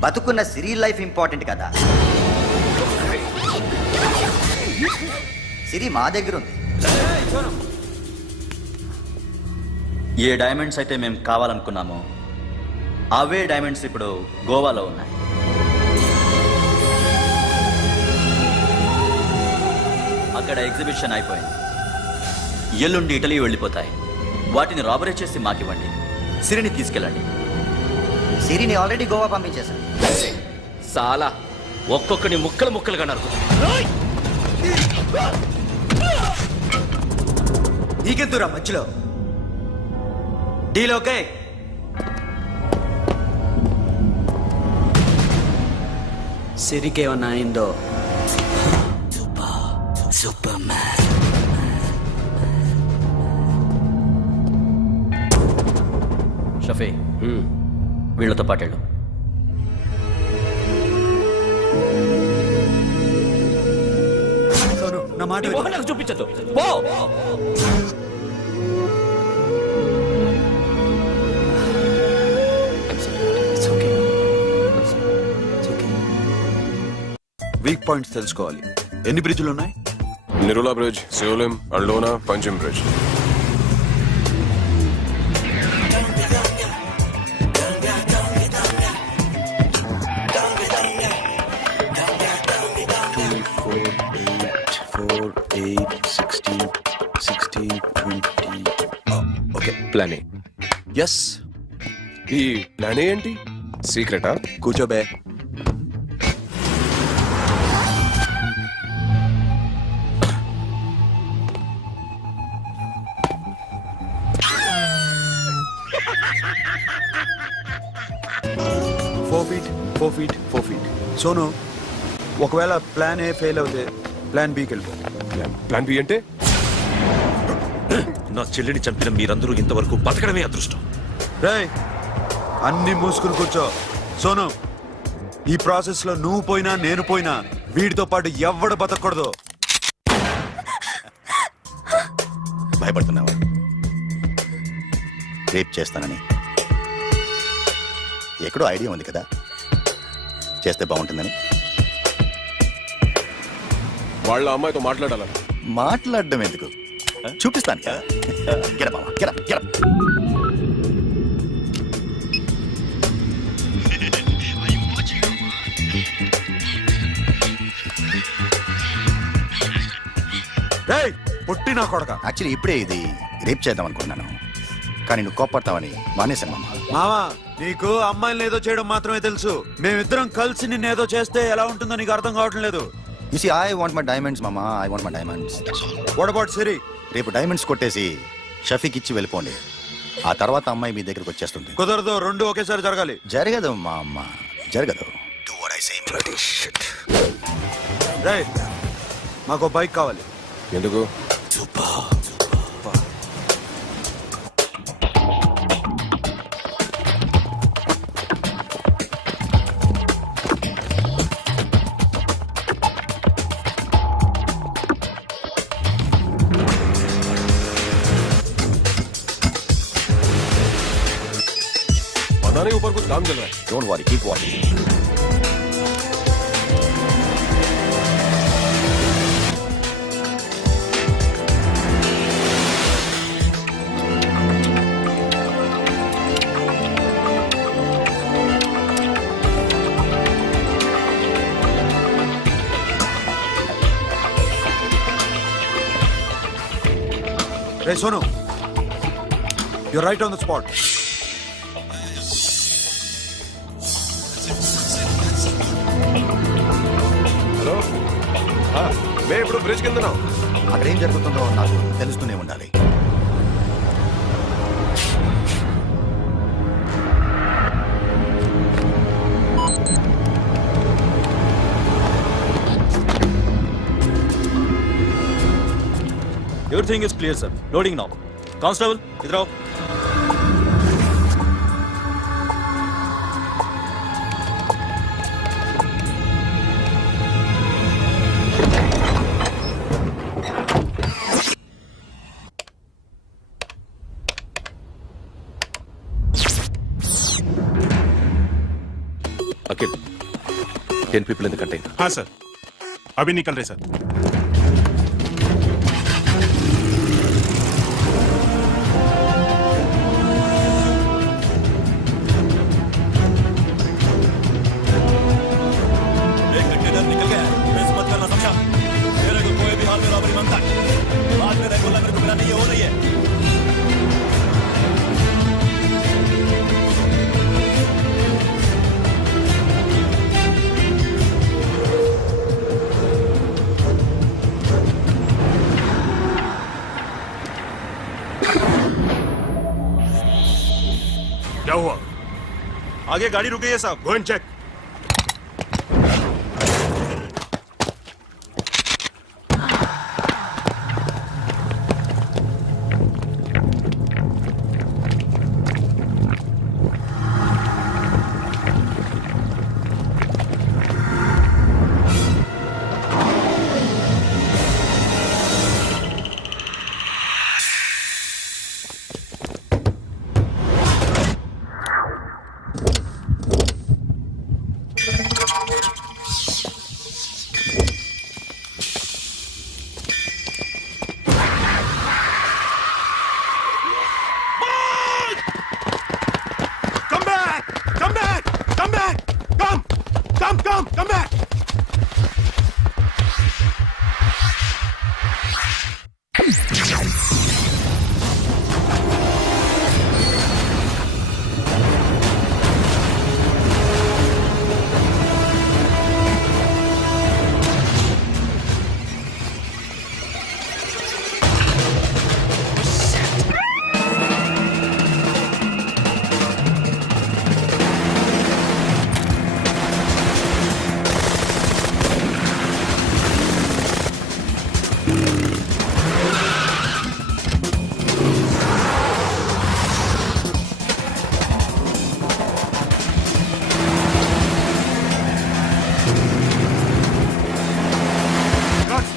బతుకున్న సిరి లైఫ్ ఇంపార్టెంట్ కదా. సిరి మా దగ్గర ఉంది. ఏ డైమండ్స్ అయితే మేము కావాలనుకున్నామో అవే డైమండ్స్ ఇప్పుడు గోవాలో ఉన్నాయి. అక్కడ ఎగ్జిబిషన్ అయిపోయింది. ఎల్లుండి ఇటలీ వెళ్ళిపోతాయి. వాటిని రాబరీ చేసి మాకివ్వండి. సిరిని తీసుకెళ్ళండి. సిరిని ఆల్రెడీ గోవా పంపించేశాను. సాలా ఒక్కొక్కని ముక్కలు ముక్కలుగా నరుకు. నీకెందురా మధ్యలో? Deal okay? సిరికేమన్నా అయిందో? షఫీ, వీళ్ళతో పాటేళ్ళు. నా మాట నీ మొహం నాకు చూపించద్దు. పో. వీక్ పాయింట్స్ తెలుసుకోవాలి. ఎన్ని బ్రిడ్జ్లు ఉన్నాయి? Nerul bridge, Siolim, Aldona, Panjim bridge. Okay, plan A. Yes. ఈ ప్లాన్ ఏ ఏంటి? సీక్రెటా? కూర్చోబే. Four feet. సోను, ఒకవేళ ప్లాన్ ఏ ఫెయిల్ అవుతే ప్లాన్ బికి వెళ్ళిపో. ప్లాన్ బి అంటే? నా చెల్లిని చంపిన మీరందరూ ఇంతవరకు బతకడమే అదృష్టం. రేయ్, అన్ని మూసుకుని కూర్చో. సోను, ఈ ప్రాసెస్ లో నువ్వు పోయినా నేను పోయినా వీడితో పాటు ఎవ్వడు బతకూడదు. భయపడుతున్నావా? రేప్ చేస్తానని ఎక్కడో ఐడియా ఉంది కదా, చేస్తే బాగుంటుందని. వాళ్ళ అమ్మాయితో మాట్లాడాల. మాట్లాడడం ఎందుకు, చూపిస్తాను. గెర మావా, గెర గెర. రేయ్, పుట్టి నా కొడక. యాక్చువల్లీ ఇప్పుడే ఇది రేప్ చేద్దాం అనుకున్నాను, కానీ నువ్వు కోపడతావని మానేశాను మామ. మావా, నీకు అమ్మాయిలను ఏదో చేయడం మాత్రమే తెలుసు. మేమిద్దరం కలిసి నిన్ను ఏదో చేస్తే ఎలా ఉంటుందో నీకు అర్థం కావటం లేదు. You see, I want my diamonds, Mama. I want my diamonds. What about Siri? రేపు డైమండ్స్ కొట్టేసి షఫీకి ఇచ్చి వెళ్ళిపోండి. ఆ తర్వాత అమ్మాయి మీ దగ్గరకు వచ్చేస్తుంది. కుదరదు, రెండు ఒకేసారి జరగాలి. జరగదు మా అమ్మ, జరగదు. Do what I say. రేయ్, మాకు బైక్ కావాలి. ఎందుకు? पता नहीं ऊपर कुछ काम चल रहा है. Don't worry, keep watching. Hey, Sonu. You're right on the spot. Hello మే ఇప్పుడు బ్రిడ్జ్ కింద అక్కడ ఏం జరుగుతుందో నాకు తెలుస్తూనే ఉండాలి. Everything is clear, sir. Loading now. Constable, इधर आओ. अखिल 10 people in the container. हाँ सर, अभी निकल रहे सर. एक कंटेनर निकल गया है. मिस मत करना, समझा? मेरे को कोई भी हाल में रॉबरी मांगता है. बाद में रेगुलर मेरे को मिला नहीं हो रही है. क्या हुआ? आगे गाड़ी रुक गई है साहब. Go and check. Come back!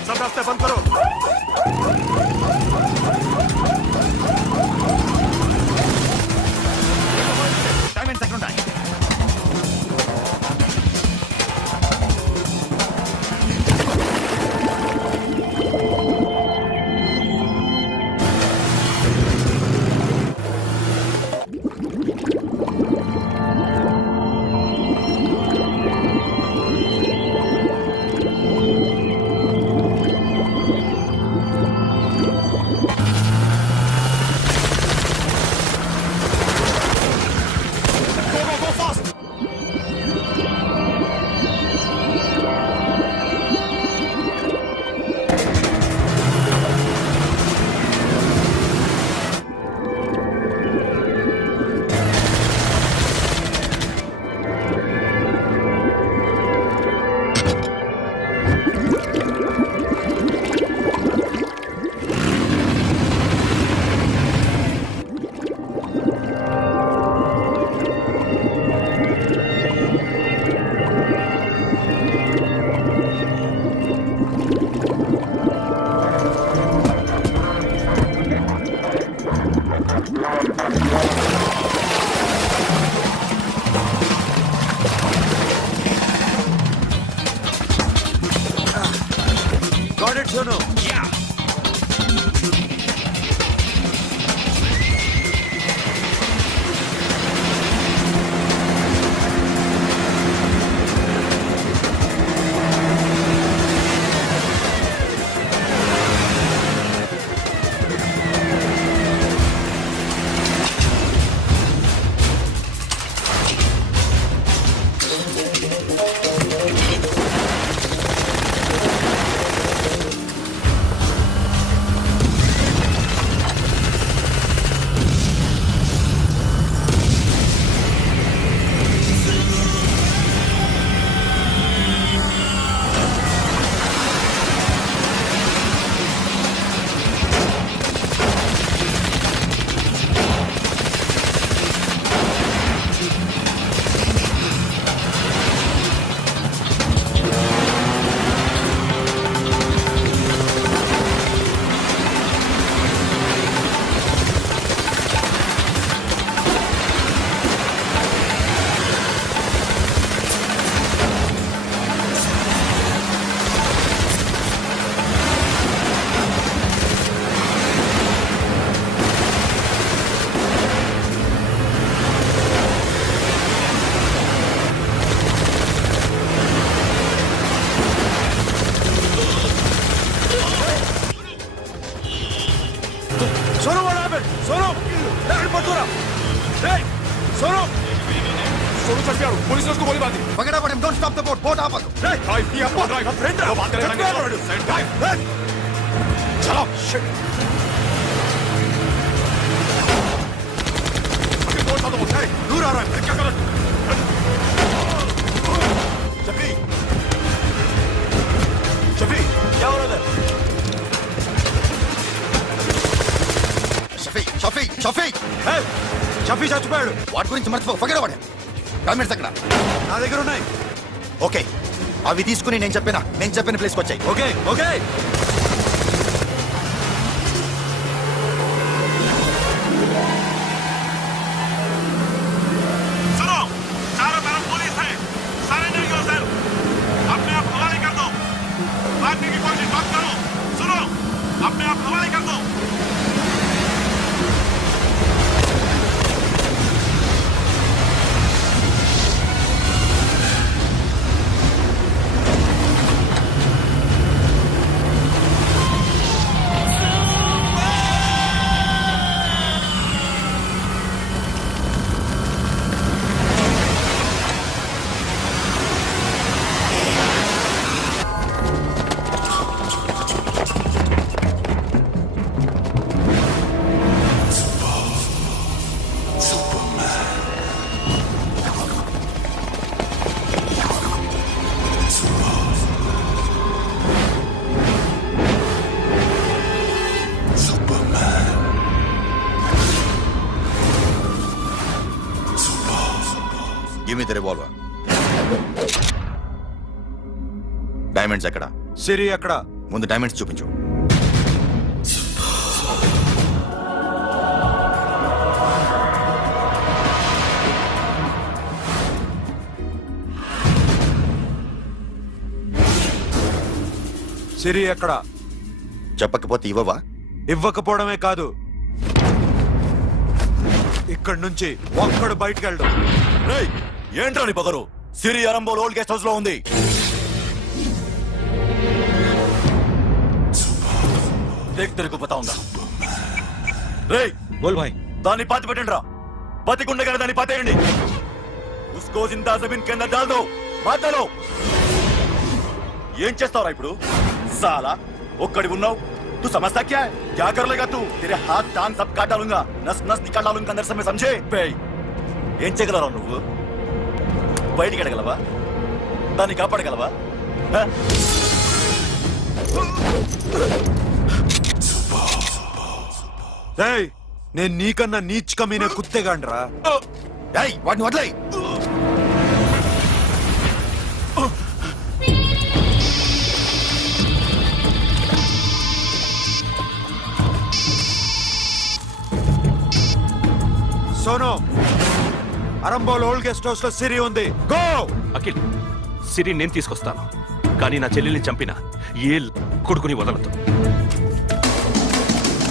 सब रास्ते बंद करो. Time and second time. Got it, Sonu. Yeah. सोनो सोनू चढ़ पुलिस ने उसको गोली मार दी Forget about him. Don't stop the boat. Boat आपातो. ड्राइव ये अपना ड्राइव फ्रेंड वो बात करेंगे ड्राइव चलो शिट बोल सा तो बोल है दूर आ रहा है क्या कर शफी शफी क्या हो रहा है షఫీ షఫీ చచ్చిపోయాడు. వాటి గురించి మర్చిపో. Forget about him. డాక్యుమెంట్స్ అక్కడ నా దగ్గర ఉన్నాయి. ఓకే, అవి తీసుకుని నేను చెప్పిన ప్లేస్కి వచ్చాయి. Okay okay. सुनो चारों तरफ पुलिस है सरेंडर योरसेल्फ अपने आप हवाले कर दो भागने की कोशिश मत करो सुनो अपने आप हवाले कर दो give me the revolver. Diamonds ఎక్కడ? సిరి అక్కడ. ముందు డైమండ్స్ చూపించు. సిరి ఎక్కడ? చెప్పకపోతే ఇవ్వవా? ఇవ్వకపోవడమే కాదు, ఇక్కడి నుంచి ఒక్కడు బయటికి వెళ్ళడు. ఏంట్రా నీ పొగరు సిరి అరంబోల్ ఓల్డ్ గెస్ట్ హౌస్ లో ఉంది తెరకు పతా ఉందా రేయ్ బోల్ భాయ్. దాన్ని పాతి పెట్టండి రా బతికుండగానే దాన్ని పాతేయండి ఉస్కో జిందా జమీన్ కింద డాల్ దో మాటలో ఏం చేస్తావురా ఇప్పుడు సాలా ఒక్కడి ఉన్నావు तू समझता क्या है क्या कर लेगा तू तेरे हाथ टांग सब काट डालूंगा नस नस निकाल डालूंगा अंदर से मैं समझे बे ఏం చేయగలరా నువ్వు బయటికి ఎడగలవా దాన్ని కాపాడగలవా నేను నీకన్నా నీచ్ కమీనే కుత్తేగాండ్రా. వాటిని వదిలేయ్. Sonu, Arambol old guest house లో సిరి ఉంది. గో. అఖిల్ సిరి నేను తీసుకొస్తాను, కానీ నా చెల్లెల్ని చంపిన ఏ కొడుకుని వదలదు.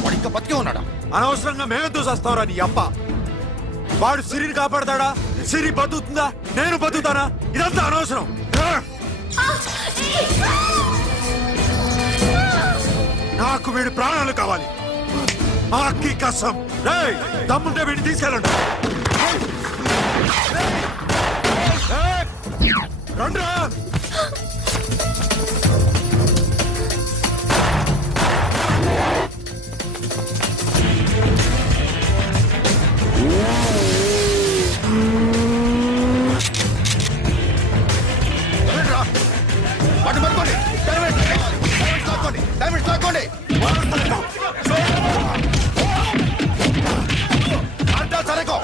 వాడు ఇంకా బతికే ఉన్నాడా? అనవసరంగా మేమెందుకు చేస్తావురా నీ అప్ప? వాడు సిరిని కాపాడతాడా? సిరి బతుకుతుందా? నేను బతుకుతానా? ఇదంతా అనవసరం. నాకు వీడి ప్రాణాలు కావాలి. ఆకి కసం. రేయ్, దమ్ముంటే వీడిని తీసుకెళ్ళండి. రండ్రా. వాటిని పట్టుకోండి. డైమండ్స్ లాక్కోండి. సరేకో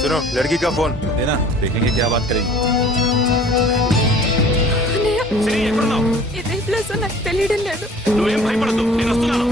सुनो लड़की का फोन देना देखेंगे क्या बात करेंगे ఇదే ప్లేస్ నాకు తెలియడం లేదు. నువ్వేం భయపడద్దు, నేను వస్తున్నాను.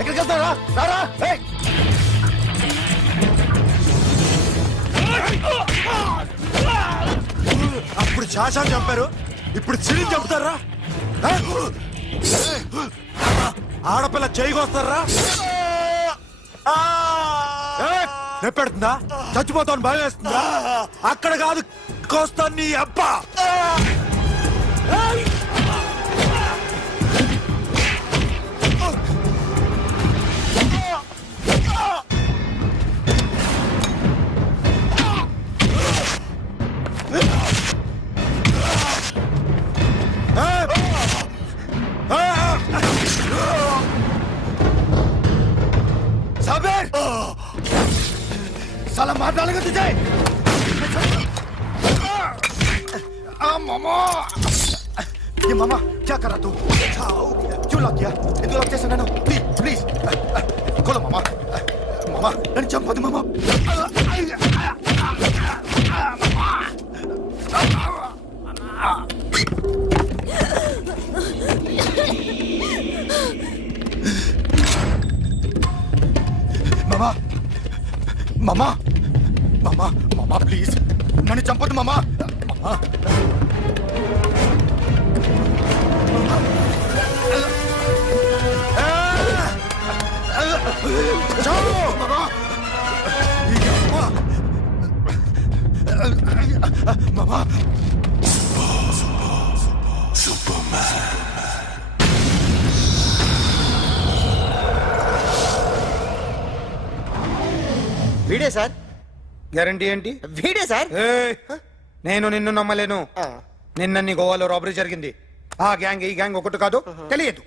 ఎక్కడికి వెళ్తారా రారా అప్పుడు శాశాన్ని చంపారు ఇప్పుడు చిరిని చంపుతారా ఆడపిల్ల చేయకొస్తారా నెప్పెడుతుందా చచ్చిపోతాను భయం వేస్తుందా అక్కడ కాదు కోస్తాను నీ అబ్బా साबिर साला मार डालेगा तुझे मामा ये मामा क्या कर रहा तू क्यों लॉक किया इधर लॉक कैसे नैनो प्लीज प्लीज खोलो मामा मामा नन्नु चंपదు मामा मामा मामा मामा मामा प्लीज नन्नु चंपదు मामा मामा मामा వీడే సార్ గ్యారంటీ ఏంటి? వీడే సార్. నేను నిన్ను నమ్మలేను. నిన్న నీ గోవాలో రాబరీ జరిగింది. ఆ గ్యాంగ్ ఈ గ్యాంగ్ ఒకటి కాదు, తెలియదు.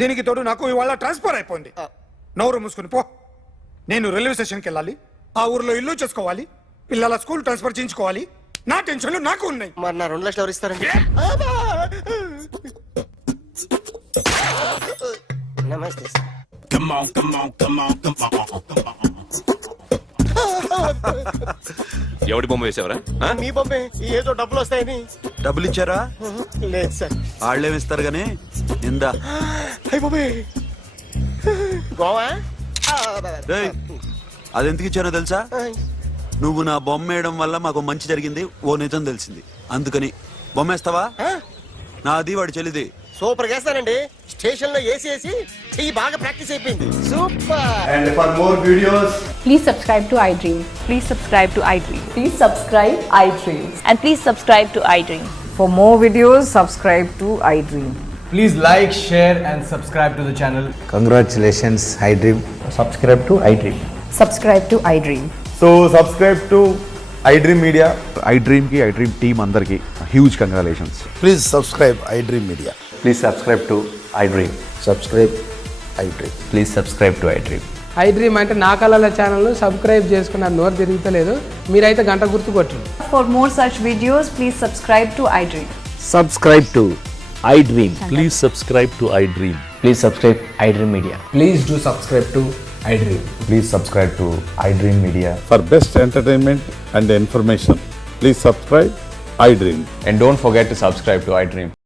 దీనికి తోడు నాకు ఇవాళ ట్రాన్స్ఫర్ అయిపోయింది. నోరు మూసుకుని పో. నేను రైల్వే స్టేషన్కి వెళ్ళాలి, ఆ ఊర్లో ఇల్లు చేసుకోవాలి, పిల్లల స్కూల్ ట్రాన్స్ఫర్ చేయించుకోవాలి. నా టెన్షన్లు నాకు ఉన్నాయి. మరి నా 2 లక్షలు ఎవరు ఇస్తారండి? నమస్తే సార్. ఎవడి బొమ్మ వేసావరా? మీ బొమ్మే, ఏదో డబ్బులు వస్తాయని. డబ్బులు ఇచ్చారా? లేదు సార్. వాళ్ళేమిస్తారు గానీ ఇందా. అయ్య బాబే, గోవా. రేయ్, అదెందుకు ఇచ్చానో తెలుసా? నువ్వు నా బొమ్మ వేయడం వల్ల మాకు మంచి జరిగింది, ఓ నిజం తెలిసింది. అందుకని బొమ్మేస్తావా? నాది వాడి చెల్లిది. సూపర్ చేస్తానండి. స్టేషన్ లో ఏసీ చెయ్యి బాగా ప్రాక్టీస్ అయిపోయింది. Super. And for more videos, Please subscribe to iDream. Please subscribe to iDream. Please subscribe iDream. And please subscribe to iDream. For more videos, subscribe to iDream. please like, share and subscribe to the channel. Congratulations, iDream. Subscribe to iDream. Subscribe to iDream. So subscribe to iDream media. iDream కి iDream team అందరికి huge congratulations. Please subscribe iDream Media. Please subscribe to iDream. Subscribe iDream. Please subscribe to iDream. iDream అంటే నా కళల channel subscribe చేసుకున్న నోరు తిరుగుతలేదు. మీరైతే గంట గుర్తు కొట్టండి. For more such videos, please subscribe to iDream. Subscribe to iDream. Please subscribe to iDream. Please subscribe iDream Media. Please do subscribe to iDream. Please subscribe to iDream Media. For best entertainment and information, please subscribe iDream. And don't forget to subscribe to iDream.